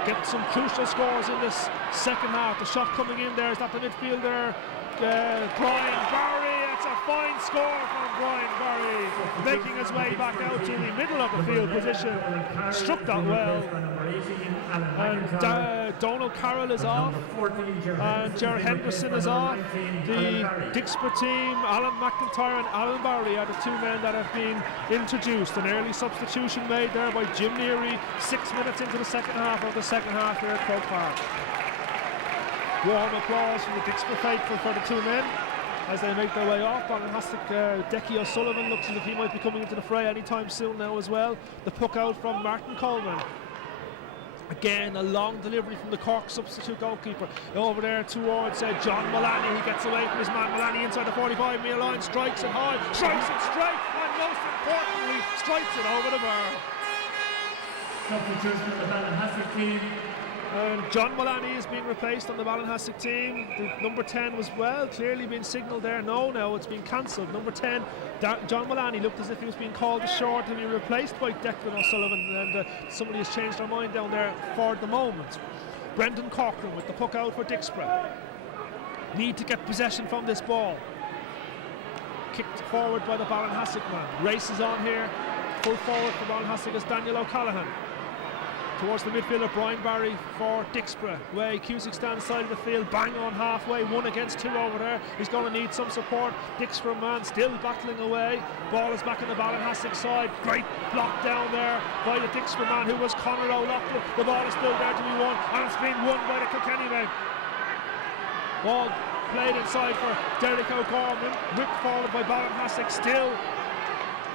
get some crucial scores in this second half. The shot coming in there is that the midfielder Brian Barry. It's a fine score from Brian Barry, making his way back out to the middle of the field position. Struck that well. And Donald Carroll is off, and Ger Henderson is off. The Dicksboro team, Alan McIntyre and Alan Barry, are the 2 men that have been introduced. An early substitution made there by Jim Neary, 6 minutes into the second half of the second half here at Croke Park. Warm applause from the Dicksboro faithful for the 2 men as they make their way off. Ballinahassig, Decky O'Sullivan looks as if he might be coming into the fray anytime soon now as well. The puck out from Martin Coleman. Again, a long delivery from the Cork substitute goalkeeper. Over there towards John Mullaney. He gets away from his man Mullaney inside the 45-metre line, strikes it high, strikes it straight, and most importantly, strikes it over the bar. Substitution for the Ballinahassig team. And John Mullaney is being replaced on the Ballinahassig team. The number 10 was clearly being signalled there. No, it's been cancelled. Number 10, John Mullaney, looked as if he was being called ashore to be replaced by Declan O'Sullivan, and somebody has changed their mind down there for the moment. Brendan Corcoran with the puck out for Dicksboro. Need to get possession from this ball. Kicked forward by the Ballinahassig man. Races on here. Full forward for Ballinahassig is Daniel O'Callaghan. Towards the midfielder Brian Barry for Dicksboro. Way Cusick stands side of the field, bang on halfway, 1 against 2 over there. He's going to need some support. Dicksboro man still battling away. Ball is back in the Ballinahassig side. Great block down there by the Dicksboro man who was Conor O'Loughlin. The ball is still there to be won, and it's been won by the Kilkenny men. Ball played inside for Derek O'Gorman, whipped forward by Ballinahassig. Still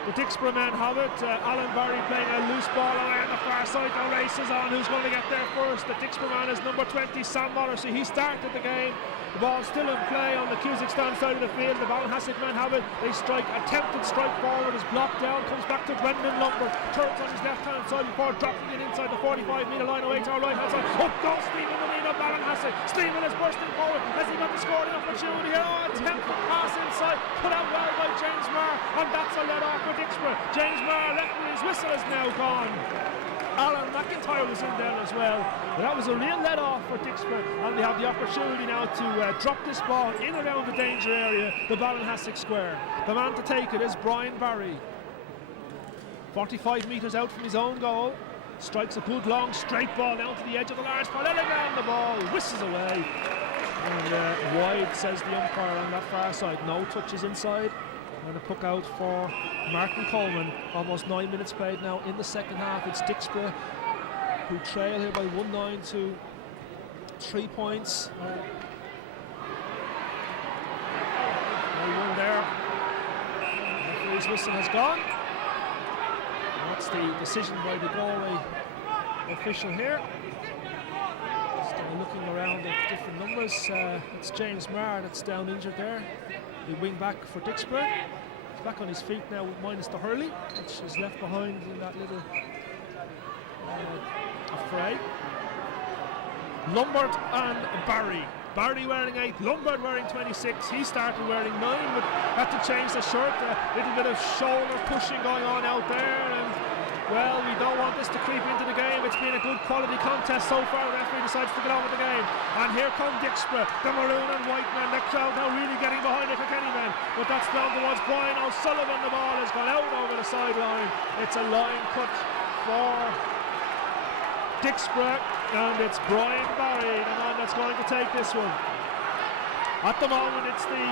the Dicksboro men have it. Alan Barry playing a loose ball away on the far side. The race is on. Who's going to get there first? The Dicksboro man is number 20, Sam Morrissey. He started the game. The ball still in play on the Cusick stand side of the field. The Ballinahassig men have it. They strike. Attempted strike forward is blocked down. Comes back to Brendan Lombard. Turns on his left hand side before dropping it inside the 45-metre line away to our right hand side. Up goes Stephen Dineen of Ballinahassig. Stephen is bursting forward. Has he got the scoring opportunity here? Attempted pass inside. Put out well by James Maher. And that's a let off for Dicksboro. James Maher, referee's whistle is now gone. Alan McIntyre was in there as well. But that was a real let off for Dicksboro, and they have the opportunity now to drop this ball in around the danger area, the Ballinahassig square. The man to take it is Brian Barry. 45 metres out from his own goal. Strikes a good long straight ball down to the edge of the large part. Down the ball, whistles away. And wide, says the umpire on that far side. No touches inside. And a puck out for Martin Coleman. Almost 9 minutes played now in the second half. It's Dicksboro who trail here by 1-9 to 3 points. One there. Referee's whistle has gone. That's the decision by the Galway official here. Just looking around at different numbers. It's James Marr that's down injured there. The wing back for Dicksboro. He's back on his feet now minus the hurley, which is left behind in that little affray. Lombard and Barry. Barry wearing 8, Lombard wearing 26. He started wearing 9, but had to change the shirt. A little bit of shoulder pushing going on out there, and well, we don't want this to creep into the game. It's been a good quality contest so far. The referee decides to get on with the game, and here come Dicksboro, the maroon and white men. The crowd now really getting behind the Kilkenny men, but that's down towards Brian O'Sullivan. The ball has gone out over the sideline. It's a line cut for Dicksboro, and it's Brian Barry, the man that's going to take this one. At the moment, it's the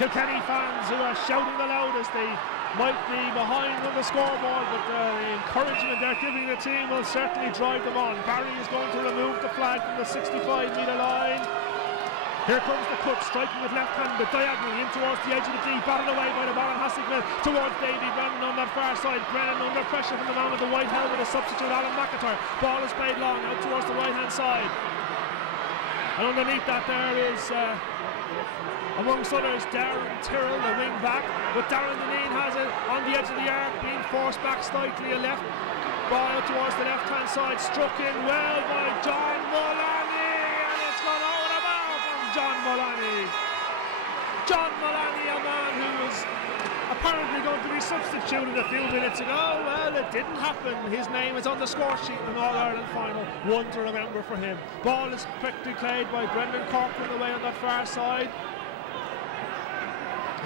Kilkenny fans who are shouting the loudest. They might be behind on the scoreboard, but the encouragement they're giving the team will certainly drive them on. Barry is going to remove the flag from the 65-metre line. Here comes the cut, striking with left hand, but diagonally in towards the edge of the tee, batted away by the Ballinahassig men towards Davy Brennan on that far side. Brennan under pressure from the man with the white helmet, a substitute Alan McIntyre. Ball is played long out towards the right hand side. And underneath that there is, amongst others, Darren Tyrrell, the wing back. But Darren Deneen has it on the edge of the arc, being forced back slightly. A left ball out towards the left hand side, struck in well by John Mullaney, and it's gone over the bar from John Mullaney. John Mullaney, a man who was apparently going to be substituted a few minutes ago. Well, it didn't happen. His name is on the score sheet in the All-Ireland final. One to remember for him. Ball is quickly played by Brendan Corcoran away on that far side.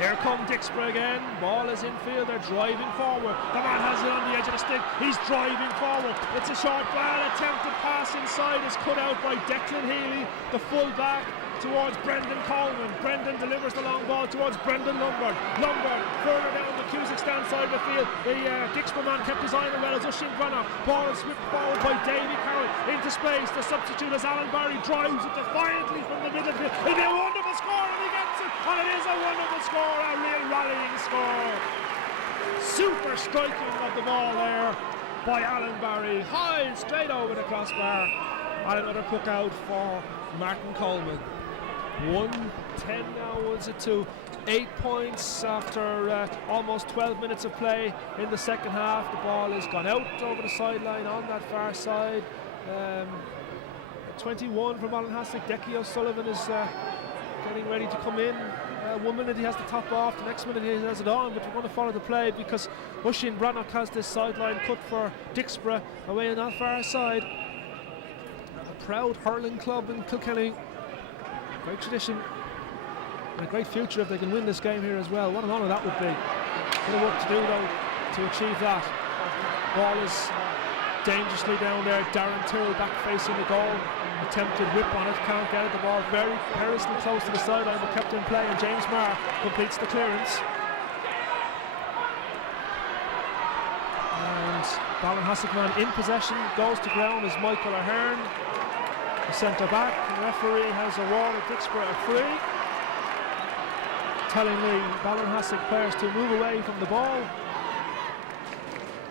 Here come Dicksboro again. Ball is infield. They're driving forward. The man has it on the edge of the stick. He's driving forward. It's a short ball. Attempted pass inside is cut out by Declan Healy, the full back, towards Brendan Coleman. Brendan delivers the long ball towards Brendan Lombard. Lombard further down the Cusack stand side of the field. The Dicksboro man kept his eye on it well as Oisín Brennan. Ball is whipped forward by Davy Carroll into space. The substitute as Alan Barry drives it defiantly from the middle of the field. It'll be a wonderful score, and he gets it. And it is a wonderful score, a real rallying score. Super striking of the ball there by Alan Barry. High straight over the crossbar. And another puck out for Martin Coleman. 1-10 now, was it to 8 points after almost 12 minutes of play in the second half. The ball has gone out over the sideline on that far side. 21 from Ballinahassig. Decky O'Sullivan is getting ready to come in. 1 minute he has to top off, the next minute he has it on, but we're going to follow the play because Oisín Brannock has this sideline cut for Dicksboro away on that far side. A proud hurling club in Kilkenny. Great tradition and a great future if they can win this game here as well. What an honour that would be. Bit of work to do though to achieve that. Ball is dangerously down there. Darren Tyrrell back facing the goal. Attempted whip on it, can't get it. The ball very perilously close to the sideline but kept in play, and James Marr completes the clearance. And Ballinahassig man in possession, goes to ground is Michael Ahern, the centre back. The referee has awarded Dicksboro a free, telling the Ballinahassig players to move away from the ball,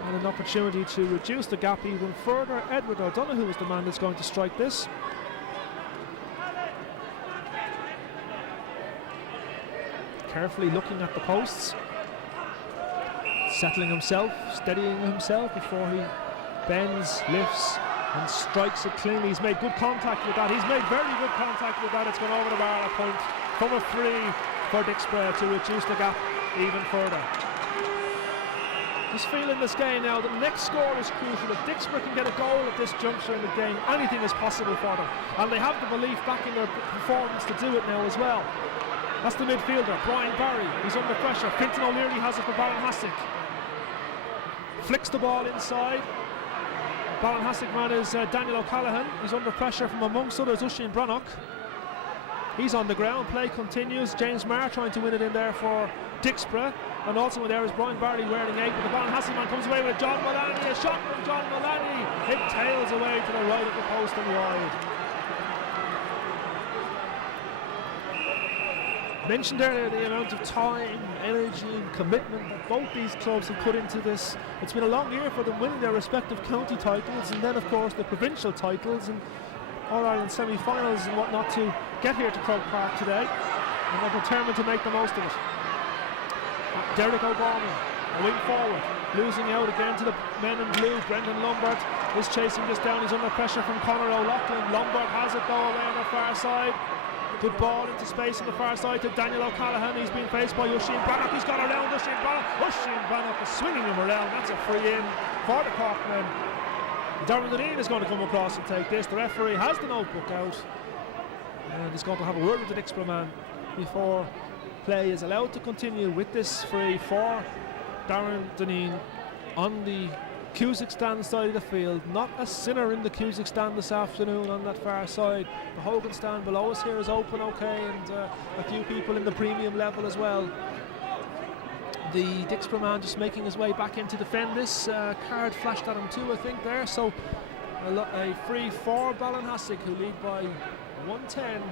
and an opportunity to reduce the gap even further. Edward O'Donoghue is the man that's going to strike this. Carefully looking at the posts, settling himself, steadying himself before he bends, lifts and strikes it cleanly. He's made good contact with that. He's made very good contact with that. It's gone over the bar, a point from a free for Dicksboro to reduce the gap even further. Just feeling this game now, the next score is crucial. If Dicksboro can get a goal at this juncture in the game, anything is possible for them. And they have the belief backing their performance to do it now as well. That's the midfielder, Brian Barry. He's under pressure. Fintan O'Leary has it for Ballinahassig. flicks the ball inside. Ballinahassig man is Daniel O'Callaghan. He's under pressure from amongst others Usheen Brannock. He's on the ground, play continues. James Marr trying to win it in there for Dicksboro. And also in there is Brian Barry wearing 8, but the Ballinahassig man comes away with John Mullaney. A shot from John Mullaney. It tails away to the right of the post and wide. Mentioned earlier the amount of time, energy and commitment that both these clubs have put into this. It's been a long year for them winning their respective county titles and then of course the provincial titles and All-Ireland semi-finals and whatnot to get here to Croke Park today, and they're determined to make the most of it. Derek O'Gorman, a wing forward, losing out again to the men in blue. Brendan Lombard is chasing this down. He's under pressure from Conor O'Loughlin. Lombard has it though away on the far side. Good ball into space on the far side to Daniel O'Callaghan. He's been faced by Usheen Brannock. He's got around Usheen Brannock. Usheen Brannock is swinging him around. That's a free in for the Corkmen. Darren Deneen is going to come across and take this. The referee has the notebook out and he's going to have a word with the Dicksboro man before play is allowed to continue with this free for Darren Deneen on the Cusack stand side of the field. Not a sinner in the Cusack stand this afternoon on that far side. The Hogan stand below us here is open okay, and a few people in the premium level as well. The Dicksboro man just making his way back in to defend this. Card flashed at him too, I think there. So a free for Ballinahassig, who lead by 110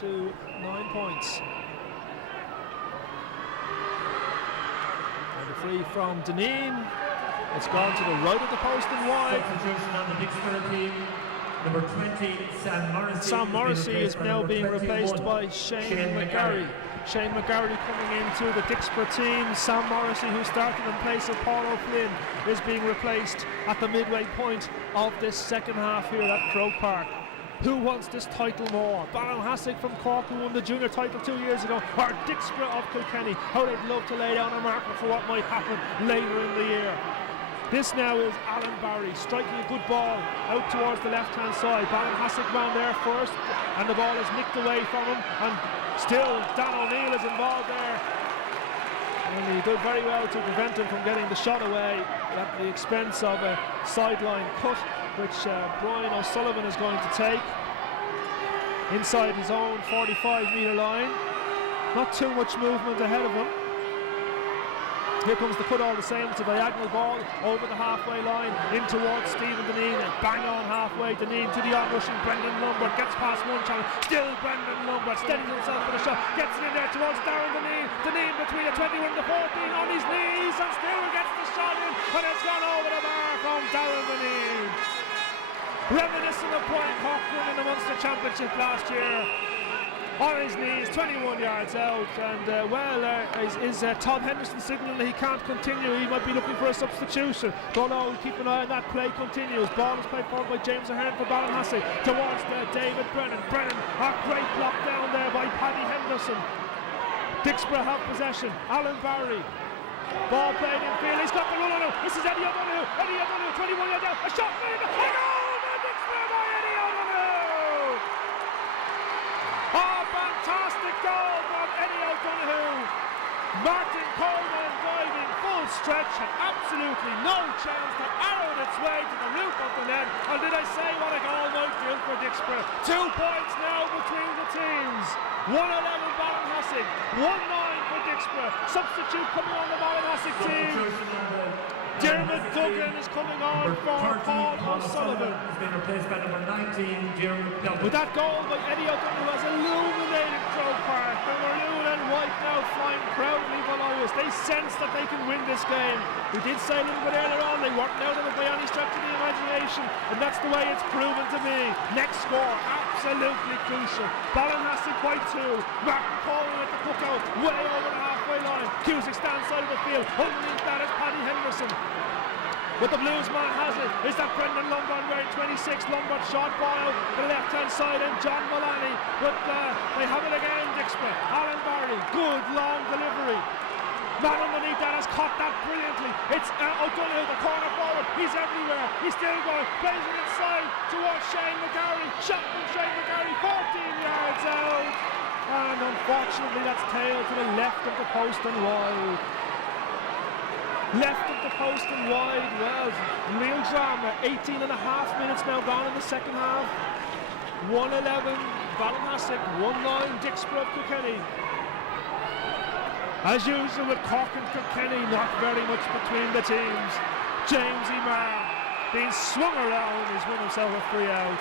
to 9 points. And a free from Deneen. It's gone to the right of the post and wide. Substitution on the Dicksboro team. Number 20, Sam Morrissey. Sam Morrissey is now being replaced by Shane McGarry. Shane McGarry coming into the Dicksboro team. Sam Morrissey, who started in place of Paul O'Flynn, is being replaced at the midway point of this second half here at Croke Park. Who wants this title more? Ballinahassig from Cork, who won the junior title 2 years ago, or Dicksboro of Kilkenny? How they'd love to lay down a marker for what might happen later in the year. This now is Alan Barry striking a good ball out towards the left-hand side. Ballinahassig man there first, and the ball is nicked away from him, and still Dan O'Neill is involved there. And he did very well to prevent him from getting the shot away at the expense of a sideline cut, which Brian O'Sullivan is going to take inside his own 45-metre line. Not too much movement ahead of him. Here comes the cut all the same. It's a diagonal ball over the halfway line in towards Stephen Deneen, and bang on halfway. Deneen to the onrushing Brendan Lombard, gets past one channel. Still Brendan Lombard steadies himself for the shot, gets it in there towards Darren Deneen. Deneen between the 21 and the 14 on his knees, and still gets the shot in, and it's gone over the bar from Darren Deneen. Reminiscent of Brian Cochran in the Munster Championship last year. On his knees, 21 yards out, and is Tom Henderson signalling that he can't continue? He might be looking for a substitution. Don't know, keep an eye on that. Play continues. Ball is played forward by James Ahern for Ballinahassig towards David Brennan. A great block down there by Paddy Henderson. Dicksboro have possession. Alan Barry. Ball played in field. He's got the run on him. This is Eddie O'Donoghue. 21 yards out. A shot made. A goal by Dicksboro by Eddie O'Donoghue. Oh, fantastic goal from Eddie O'Donoghue. Martin Coleman driving full stretch, had absolutely no chance, that arrowed its way to the roof of the net. And did I say what a goal might do for Dicksboro? 2 points now between the teams. 1-11 Ballinahassig, 1-9 for Dicksboro. Substitute coming on the Ballinahassig team. Dermot Duggan is coming on for Paul O'Sullivan. Has been replaced by number 19, Dermot Duggan. With that goal by Eddie O'Donoghue has illuminated Croke Park. The maroon and white now flying proudly below us. They sense that they can win this game. We did say a little bit earlier on, they weren't out of it by any stretch of the imagination, and that's the way it's proven to be. Next score, absolutely crucial. Ballinahassig by 2. Martin Coleman at the cookout, way over the halfway line. Cusack stands side of the field. Underneath that is Paddy Henderson. But the Blues man has it. Is that Brendan Lombard wearing 26? Lombard shot ball out to the left-hand side, and John Mullaney. But they have it again, Dicksboro. Alan Barry, good long delivery. Man underneath that has caught that brilliantly. It's O'Donoghue, the corner forward. He's everywhere. He's still going. Plays it inside towards Shane McGarry. Shot from Shane McGarry, 14 yards out. And unfortunately, that's tailed to the left of the post and wide. left of the post and wide. Well, real drama. 18 and a half minutes now gone in the second half. 1-11 Ballinahassig, 1-9 Dicksboro of Kilkenny. As usual with Cork and Kilkenny, not very much between the teams. James Emer being swung around, he's won himself a free out.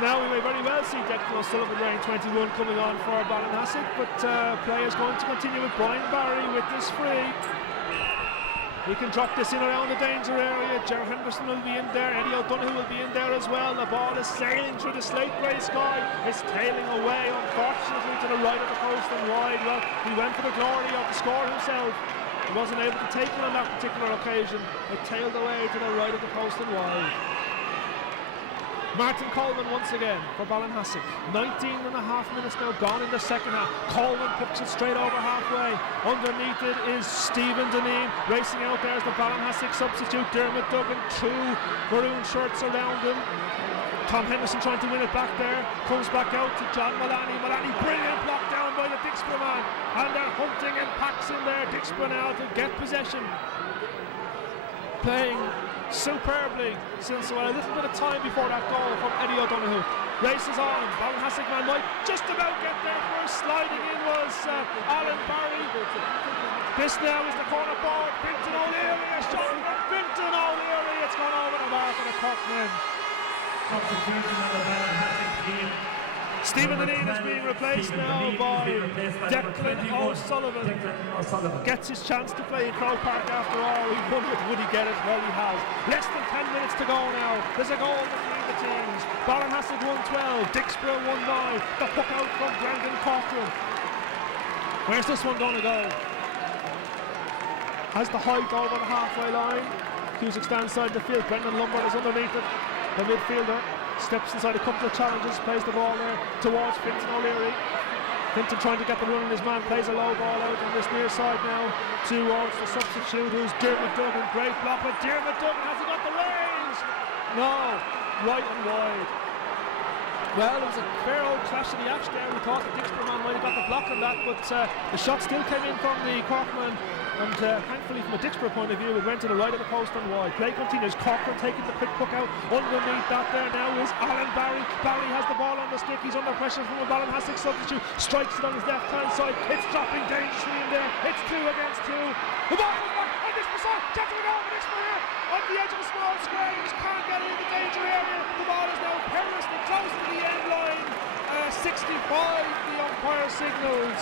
Now we may very well see Declan O'Sullivan wearing 21 coming on for Ballinahassig, but play is going to continue with Brian Barry with this free. He can drop this in around the danger area. Gerard Henderson will be in there. Eddie O'Donoghue will be in there as well. The ball is sailing through the slate grey sky. It's tailing away, unfortunately, to the right of the post and wide. Well, he went for the glory of the score himself. He wasn't able to take it on that particular occasion. It tailed away to the right of the post and wide. Martin Coleman once again for Ballinahassig. 19 and a half minutes now gone in the second half. Coleman puts it straight over halfway. Underneath it is Stephen Deneen. Racing out there is the Ballinahassig substitute Dermot Duggan. 2 maroon shirts around him. Tom Henderson trying to win it back there. Comes back out to John Mullaney. Mullaney, brilliant block down by the Dicksboro man. And they're hunting in packs in there. Dicksboro now to get possession. Playing superbly since a little bit of time before that goal from Eddie O'Donoghue. Races on. Ballinahassig man might just about get there first. Sliding in was Alan Barry. This now is the corner forward. Fintan O'Leary. A shot from Fintan O'Leary. It's gone over the bar for the Cork men. Stephen Deneen is being replaced now by Declan O'Sullivan. Gets his chance to play in Croke Park after all. We wondered would he get it? Well, he has. Less than 10 minutes to go now. There's a goal between the teams. Ballinahassig 1-12, Dicksboro 1-9. The hook out from Brendan Corcoran. Where's this one going to go? Has the height over the halfway line. Cusick stands inside the field. Brendan Lombard is underneath it. The midfielder steps inside a couple of challenges, plays the ball there towards Fintan O'Leary. Fintan trying to get the run on his man, plays a low ball out on this near side now towards the substitute who's Dermot Duggan. Great block, but Dermot Duggan, has he got the range? No, right and wide. Well, it was a fair old clash in the action there. We thought the Dicksboro man might have got the block on that, but the shot still came in from the Cork man. And thankfully from a Dicksboro point of view it went to the right of the post and wide. Play continues. Corcoran taking the quick puck out. Underneath that there now is Alan Barry. Barry has the ball on the stick. He's under pressure from a Ballinahassig substitute. Strikes it on his left hand side. It's dropping dangerously in there. It's 2 against 2. The ball comes back on Dicksboro side. Gets it over Dicksboro here. On the edge of the small square. He just can't get in the danger area. The ball is now perilously close to the end line. 65 the umpire signals.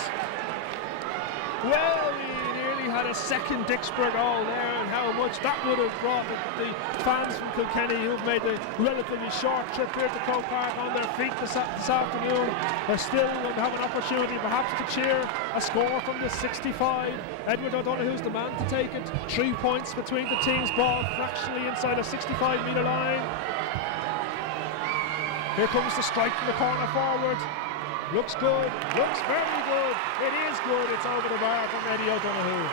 Well, we nearly had a second Dicksboro goal there, and how much that would have brought the fans from Kilkenny who've made the relatively short trip here to Croke Park on their feet this afternoon. They're still going to have an opportunity perhaps to cheer a score from the 65. Edward O'Donoghue's the man to take it. 3 points between the teams, ball fractionally inside a 65-metre line. Here comes the strike from the corner forward. Looks good, looks very good. It is good, it's over the bar from Eddie O'Donoghue.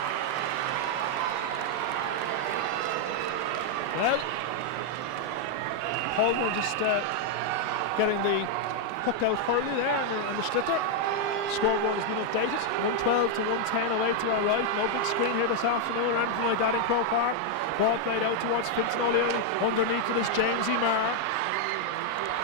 Well, Coleman just getting the hook out early there and the stritter. Scoreboard has been updated. 112 to 110 away to our right. No big screen here this afternoon or anything like that in Croke Park. Ball played out towards Fintan O'Leary. Underneath it is James Emer.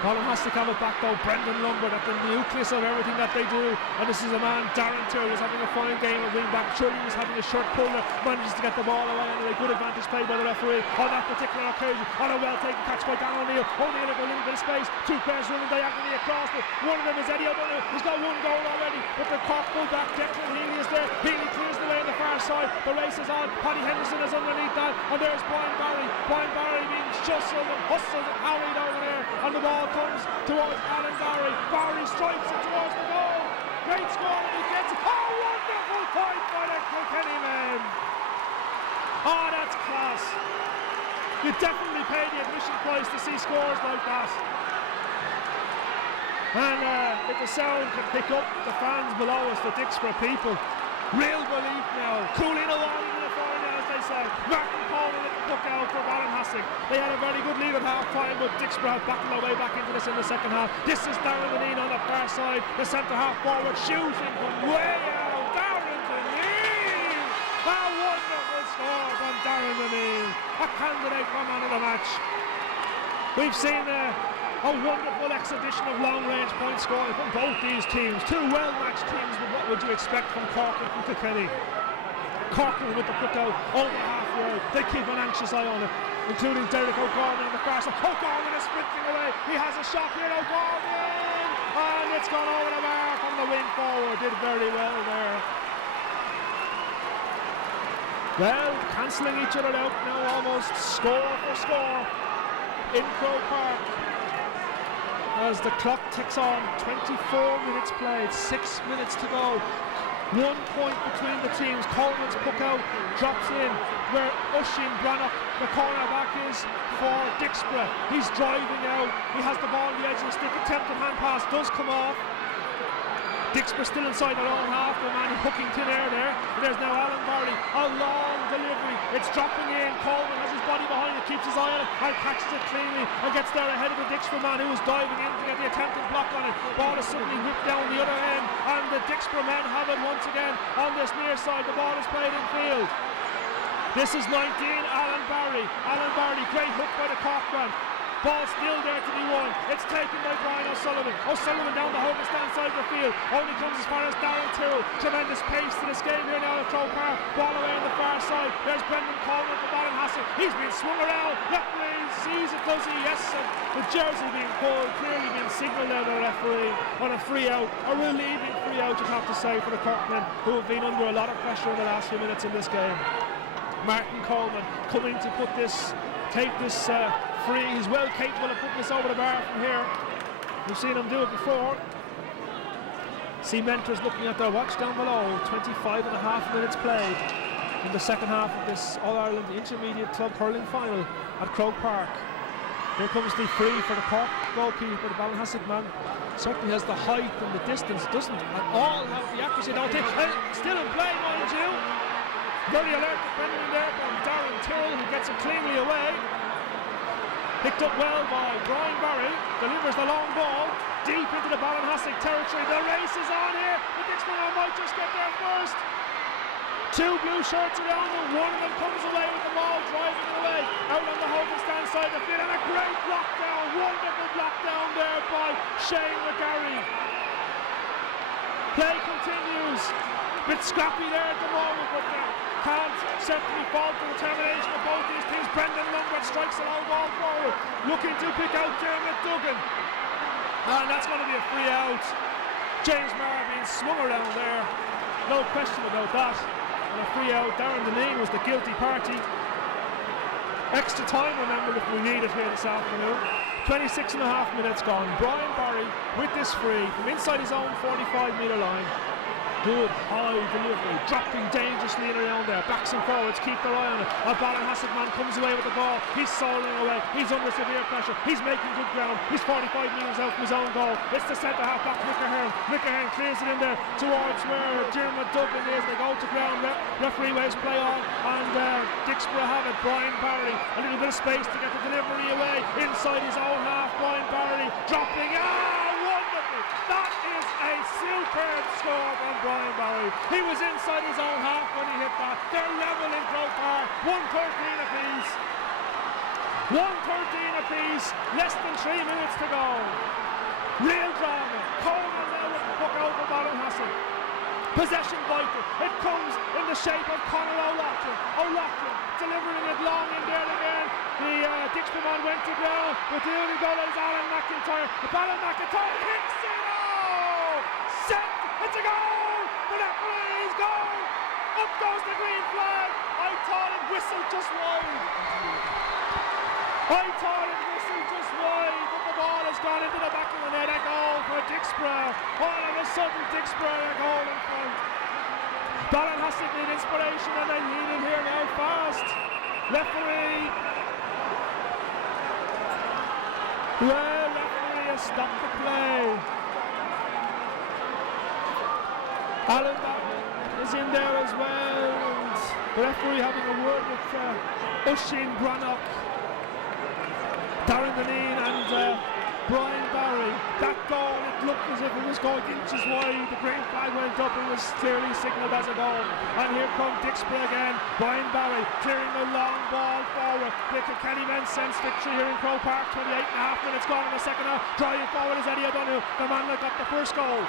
Ballinahassig have it back though. Brendan Lombard at the nucleus of everything that they do, and this is a man, Darren Tyrrell, is having a fine game at wing back. Shirley is having a short puller, manages to get the ball away, and a good advantage played by the referee on that particular occasion. On a well taken catch by Dan O'Neill. O'Neill with a little bit of space. 2 players running diagonally across it. One of them is Eddie O'Donoghue. He's got 1 goal already, but the Cork full back Declan Healy is there. Healy clears the way on the far side. The race is on. Paddy Henderson is underneath that, and there's Brian Barry. Brian Barry being jostled and hustled and harried over there, and the ball comes towards Alan Barry. Barry strikes it towards the goal. Great score, and he gets it. Oh, wonderful point by the Kilkenny men. Oh, that's class. You definitely pay the admission price to see scores like that. And if the sound can pick up the fans below us, the Dicksboro people, real belief now. Coolina Wally in the final, as they say. Martin Coleman at the puck out for Ballinahassig. They had a very good lead at half time, but Dicksboro have battled their way back into this in the second half. This is Darren Deneen on the far side, the centre half forward, shooting from way out. Darren Deneen! Darren Deneen, a candidate for man of the match. We've seen a wonderful exhibition of long-range point scoring from both these teams. Two well-matched teams, but what would you expect from Cork and from Kilkenny? Cork with the puck out over halfway. They keep an anxious eye on it, including Derek O'Gorman on the far side. O'Gorman is sprinting away. He has a shot here, O'Gorman! And it's gone over the bar from the wing forward. Did very well there. Well, cancelling each other out now, almost score for score in Croke Park. As the clock ticks on, 24 minutes played, 6 minutes to go. 1 point between the teams. Coleman's puck out, drops in where Oisin Brannock, the cornerback, is for Dicksboro. He's driving out. He has the ball on the edge of the stick. Attempted hand pass does come off. Dicksboro still inside their own half. The man hooking thin air there. And there's now Alan Barry. A long delivery. It's dropping in. Coleman has his body behind it, keeps his eye on it, and catches it cleanly and gets there ahead of the Dicksboro man who was diving in to get the attempted block on it. Ball is suddenly whipped down the other end, and the Dicksboro men have it once again on this near side. The ball is played in field. This is 19, Alan Barry. Alan Barry, great hook by the Cork man. Ball still there to be won. It's taken by Brian O'Sullivan. O'Sullivan down the Hogan stand side of the field. Only comes as far as Darren Tyrrell. Tremendous pace to this game here now at Croke Park. Ball away on the far side. There's Brendan Coleman for Ballinahassig. He's been swung around. Referee sees it, does he? Yes. And the jersey being pulled. Clearly being signalled out by the referee on a free out. A relieving free out, you'd have to say, for the Corkmen, who have been under a lot of pressure in the last few minutes in this game. Martin Coleman coming to take this free. He's well capable of putting this over the bar from here. We've seen him do it before. See mentors looking at their watch down below. 25 and a half minutes played in the second half of this All-Ireland Intermediate Club Hurling Final at Croke Park. Here comes the free for the Cork goalkeeper. The Ballinahassig man certainly has the height and the distance, doesn't at all have the accuracy. Still in play, mind you. Very alert defending there from Darren Tyrrell, who gets it cleanly away. Picked up well by Brian Barry, delivers the long ball deep into the Ballinahassig territory. The race is on here. The Dicksboro might just get there first. Two blue shirts around them. One of them comes away with the ball, driving it away out on the Hogan stand side of the field, and a great block down, wonderful block down there by Shane McGarry. Play continues. Bit scrappy there at the moment, but can't certainly fault the determination of both these teams. Brendan Lundgren strikes a low ball forward, looking to pick out Dermot Duggan, and that's going to be a free out. James Maher being swung around there, no question about that, and a free out. Darren Deneen was the guilty party. Extra time, remember, if we need it here this afternoon. 26 and a half minutes gone. Brian Barry with this free from inside his own 45-metre line. Good high delivery, dropping dangerously in around there. Backs and forwards keep their eye on it. A Ballinahassig man comes away with the ball. He's soaring away. He's under severe pressure. He's making good ground. He's 45 metres out from his own goal. It's the centre half back, Mick Ahern. Mick Ahern clears it in there towards where Dermot Duggan is. They go to ground. Referee waves play on, and Dicksboro have it. Brian Barry, a little bit of space to get the delivery away inside his own half. Brian Barry dropping. Wonderful! That is a superb score from Brian Barry. He was inside his own half when he hit that. They're level in Croke Park. 1:13 apiece. 1:13 apiece. Less than 3 minutes to go. Real drama. Coleman now with the puck out for Ballinahassig. Possession vital. It comes in the shape of Conor O'Loughlin. O'Loughlin delivering it long in there again. The Dicksboro man went to ground, but the only goal is Alan McIntyre. The Alan McIntyre hits it. Set. It's a goal. The referee's goal. Up goes the green flag. I thought it whistled just wide. But the ball has gone into the back of the net. A goal for Dicksboro. All of a sudden, Dicksboro a goal in front. Ballinahassig need inspiration, and they need it here now fast. Referee has stopped the play. Alan Barry is in there as well. And the referee having a word with Oisin Brannock, Darren Deneen and Brian Barry. That goal, it looked as if it was going inches wide. The green flag went up, it was clearly signalled as a goal. And here come Dicksboro again. Brian Barry clearing the long ball forward. The Kilkenny men sense victory here in Croke Park. 28.5 minutes gone in the second half. Driving forward is Eddie O'Donoghue, the man that got the first goal.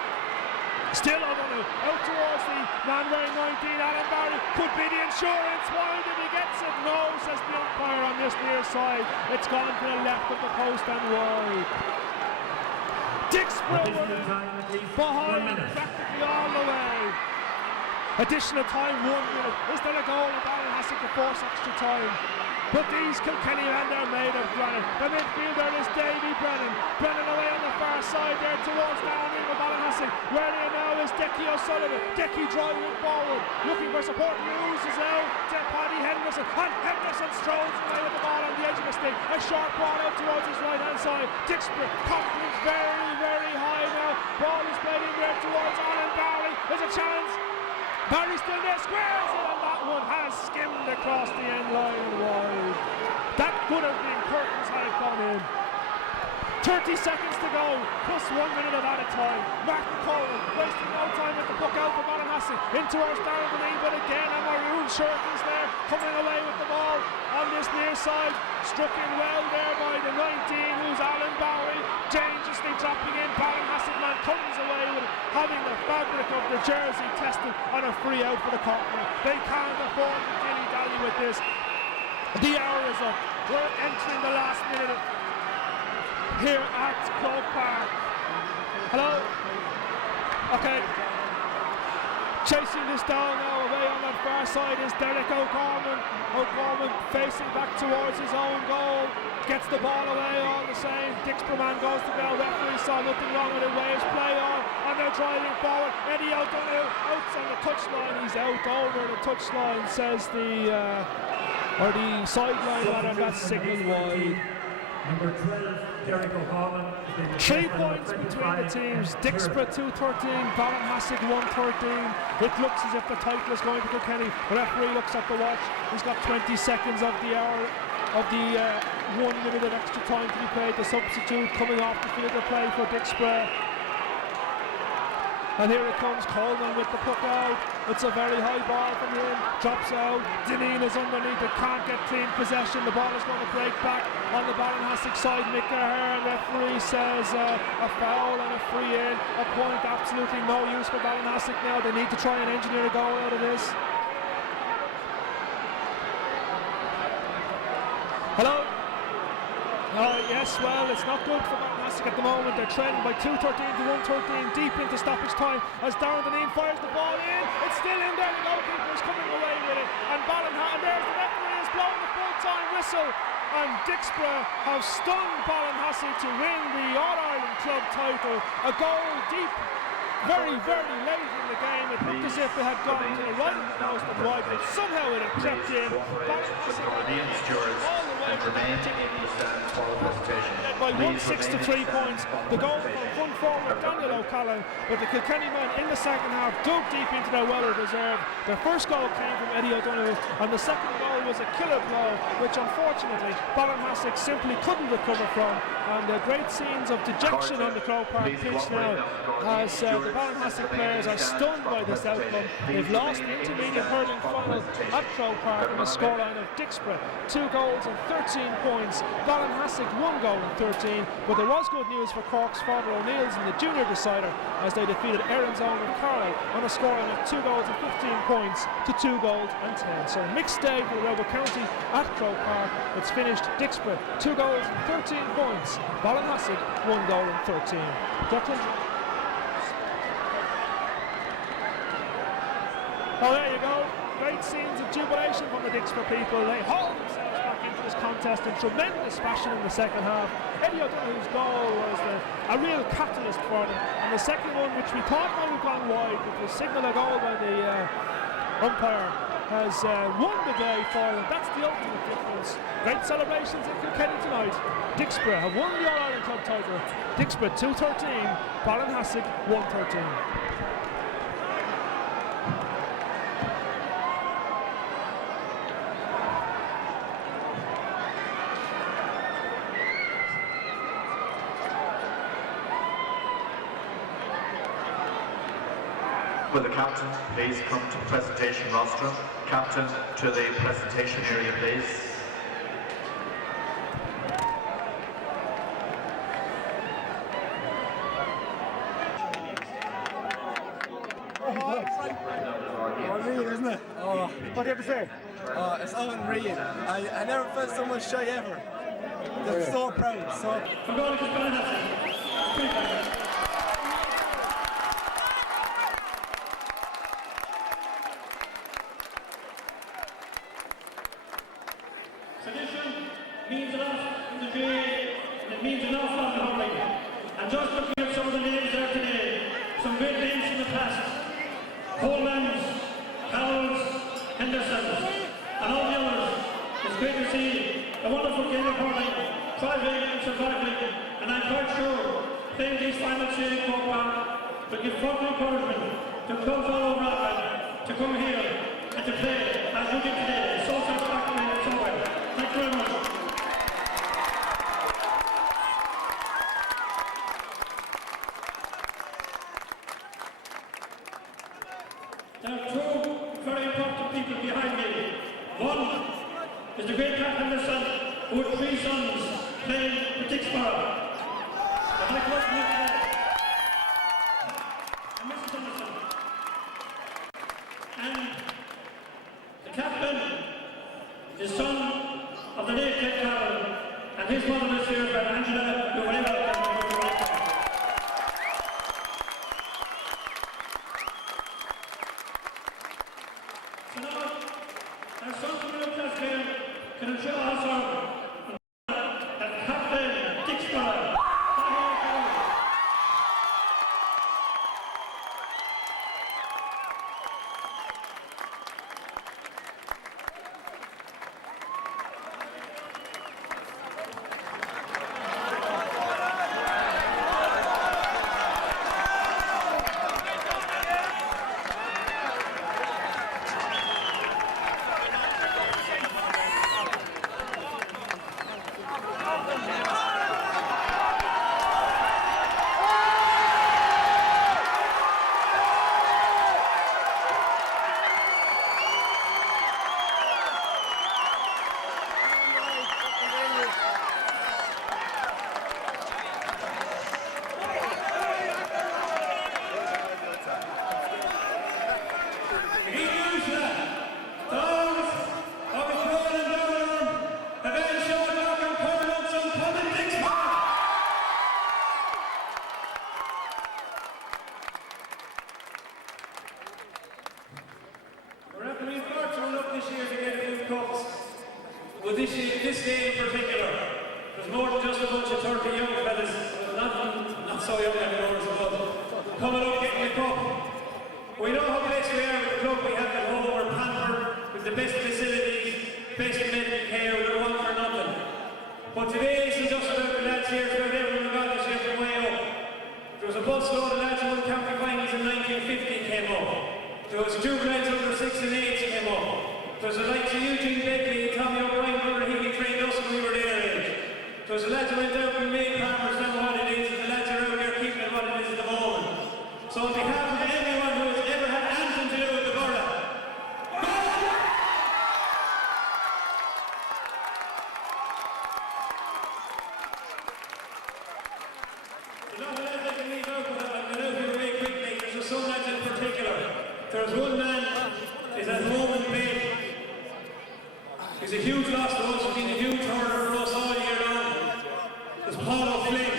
Still O'Donoghue out towards the man wearing 19, Alan Barry. Could be the insurance. Wide if he gets it. No, says the umpire on this near side. It's gone to the left of the post and wide. Dicksboro behind practically all the way. Additional time, 1 minute. Is there a goal? And Ballinahassig to force extra time. But these Kilkenny men are made of granite. The midfielder is Davy Brennan. Brennan away on the far side there towards down in the Ballinahassig. Where he now is Decky O'Sullivan. Decky driving forward, looking for support. Loses out to Paddy Henderson. And Henderson strolls away with the ball on the edge of the stick. A sharp ball out towards his right hand side. Dicksboro confidence very, very high now. Ball is played in there towards Alan Barry. There's a chance. Barry still there, squares it, and that one has skimmed across the end line wide. That could have been curtains had it gone in. 30 seconds to go, plus 1 minute of added time. Martin Coleman wasting no time with the puck out for Ballinahassig. In towards Darren Delaney, but again a maroon shirt is there, coming away with the ball on this near side. Struck in well there by the 19, who's Alan Bowie. Dangerously dropping in. Ballinahassig man comes away with it, having the fabric of the jersey tested on a free out for the Cockney. They can't afford to dilly-dally with this. The hour is up. We're entering the last minute here at Croke Park. Hello? Okay. Chasing this down now, away on that far side is Derek O'Gorman. O'Gorman facing back towards his own goal. Gets the ball away all the same. Dicksboro man goes to go. Referee saw nothing wrong with it. Waves play on. And they're driving forward. Eddie O'Donoghue out on the touchline. He's out over the touchline, says the sideline rather, and that's signalled wide. Number 12, Derek O'Gorman. 3 points between the teams. Dicksboro 2-13, Ballinahassig 1-13. It looks as if the title is going to Kilkenny. The referee looks at the watch. He's got 20 seconds of the hour of the 1 minute of extra time to be played. The substitute coming off the field of play for Dicksboro. And here it comes, Coleman with the puck out. It's a very high ball from him. Drops out. Dineen is underneath it. Can't get clean possession. The ball is going to break back on the Ballinahassig side. Mick Ahern, referee says a foul and a free in. A point, absolutely no use for Ballinahassig now. They need to try and engineer a goal out of this. Hello? Yes, well, it's not good for Ballinahassig at the moment. They're trending by 2-13 to 1-13, deep into stoppage time as Darren Deneen fires the ball in. It's still in there. The goalkeeper is coming away with it. And Ballinahassig, and there's the referee is blowing the full-time whistle. And Dicksboro have stunned Ballinahassig to win the All-Ireland club title. A goal deep, very, very late in the game. It looked as if it had gone to the right of the post and wide, but somehow it had crept in. Ballinahassig all the way to by 1-6 to 3 points. The goal from one forward, Daniel O'Callaghan, but the Kilkenny men in the second half dug deep into their well reserve. Their first goal came from Eddie O'Donoghue, and the second goal was a killer blow, which unfortunately Ballinahassig simply couldn't recover from. And the great scenes of dejection on the Croke Park pitch now, as the Ballinahassig players are stunned by this outcome. They've lost the intermediate hurling final at Croke Park on a scoreline of Dicksboro 2 goals and 13 points. Ballinahassig 1 goal and 13, but there was good news for Cork's Father O'Neill's in the junior decider as they defeated Erin's own of Carlisle on a scoreline of 2 goals and 15 points to 2 goals and 10. So a mixed day for Rebel County at Croke Park. It's finished Dicksboro 2 goals and 13 points. Ballinahassig 1 goal and 13. Declan. Oh, there you go. Great scenes of jubilation from the Dicksboro people. They hauled themselves back into this contest in tremendous fashion in the second half. Eddie O'Donoghue's goal was a real catalyst for them. And the second one, which we thought might have gone wide, but was signalled a goal by the umpire, has won the day for them. That's the ultimate difference. Great celebrations in Kilkenny tonight. Dicksboro have won the All-Ireland club title. Dicksboro 2-13, Ballinahassig 1-13. Will the captain please come to the presentation rostrum? Captain, to the presentation area, please. Unreal, isn't it? Oh, what do you have to say? Oh, it's unreal. I never felt so much joy ever. I'm so proud. So. Tradition means a lot in the game, and it means an awful lot in hurling. And just looking at some of the names there today, some great names from the past. Coleman's, Carroll's, Henderson's, and all the others. It's great to see a wonderful game of hurling, thriving and surviving, and I'm quite sure playing these finals here in Cork Park will give further encouragement to clubs all over Ireland to come here and to play as we did today. It's so satisfactory and so well. Thank you very much. There are two very important people behind me. One is the great Pat Henderson, who had 3 sons playing for Dicksboro. I'd like to welcome you today. And Mrs. Henderson. And the captain is son of the late Ted Carroll, and his mother is here, Angela, who will ever so now, our son from the class here can ensure us that Captain Dicksboro. Well, this day in particular, there's more than just a bunch of 30 young fellas, not so young anymore, but coming up getting a cup. We know how blessed we are with the club we have at home. We're pampered with the best facilities, best medical care, we don't want for nothing. But today isn't just about the lads here, it's about everyone who got this here from way up. There was a bus load of lads who won county finals in 1950 came up. There was 2 lads under 6 and 8 came up. There's a likes of Eugene Beckley and Tommy O'Brien, brother, he trained us when we were their age. There's a lads who went out and made farmers know what it is, and the lads are out there keeping it what it is at the moment. So on behalf of everyone who has ever had anything to do with the borough, there's not a lad that can leave out, but I'm going out here very quickly. There's some lads in particular. There's one man is at home in bed. He's a huge loss to us, he's been a huge hurler for us all year long. There's Paul O'Flynn.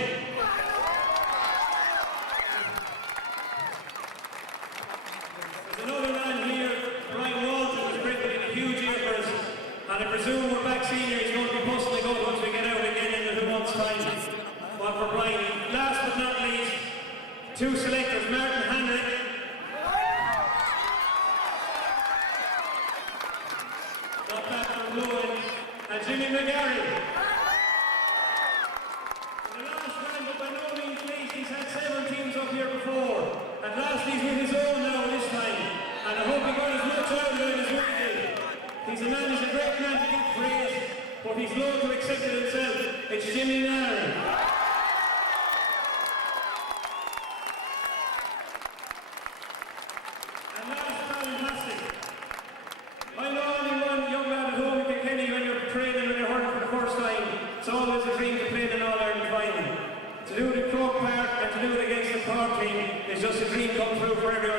There's another man here, Brian Walton, who's bringing in a huge year for us. And I presume we're back senior, he's going to be bustling up once we get out again in the 2 months' time. But for Brian, last but not least, 2 selectors, Martin Henry. And Jimmy McGarry. The last man, but by no means least, he's had 7 teams up here before. At last he's with his own now this time. And I hope he got as much out of it as we did. He's a man, he's a great man to give praise, but he's loath to accept it himself. It's Jimmy McGarry. Cork team is just a dream come true for everyone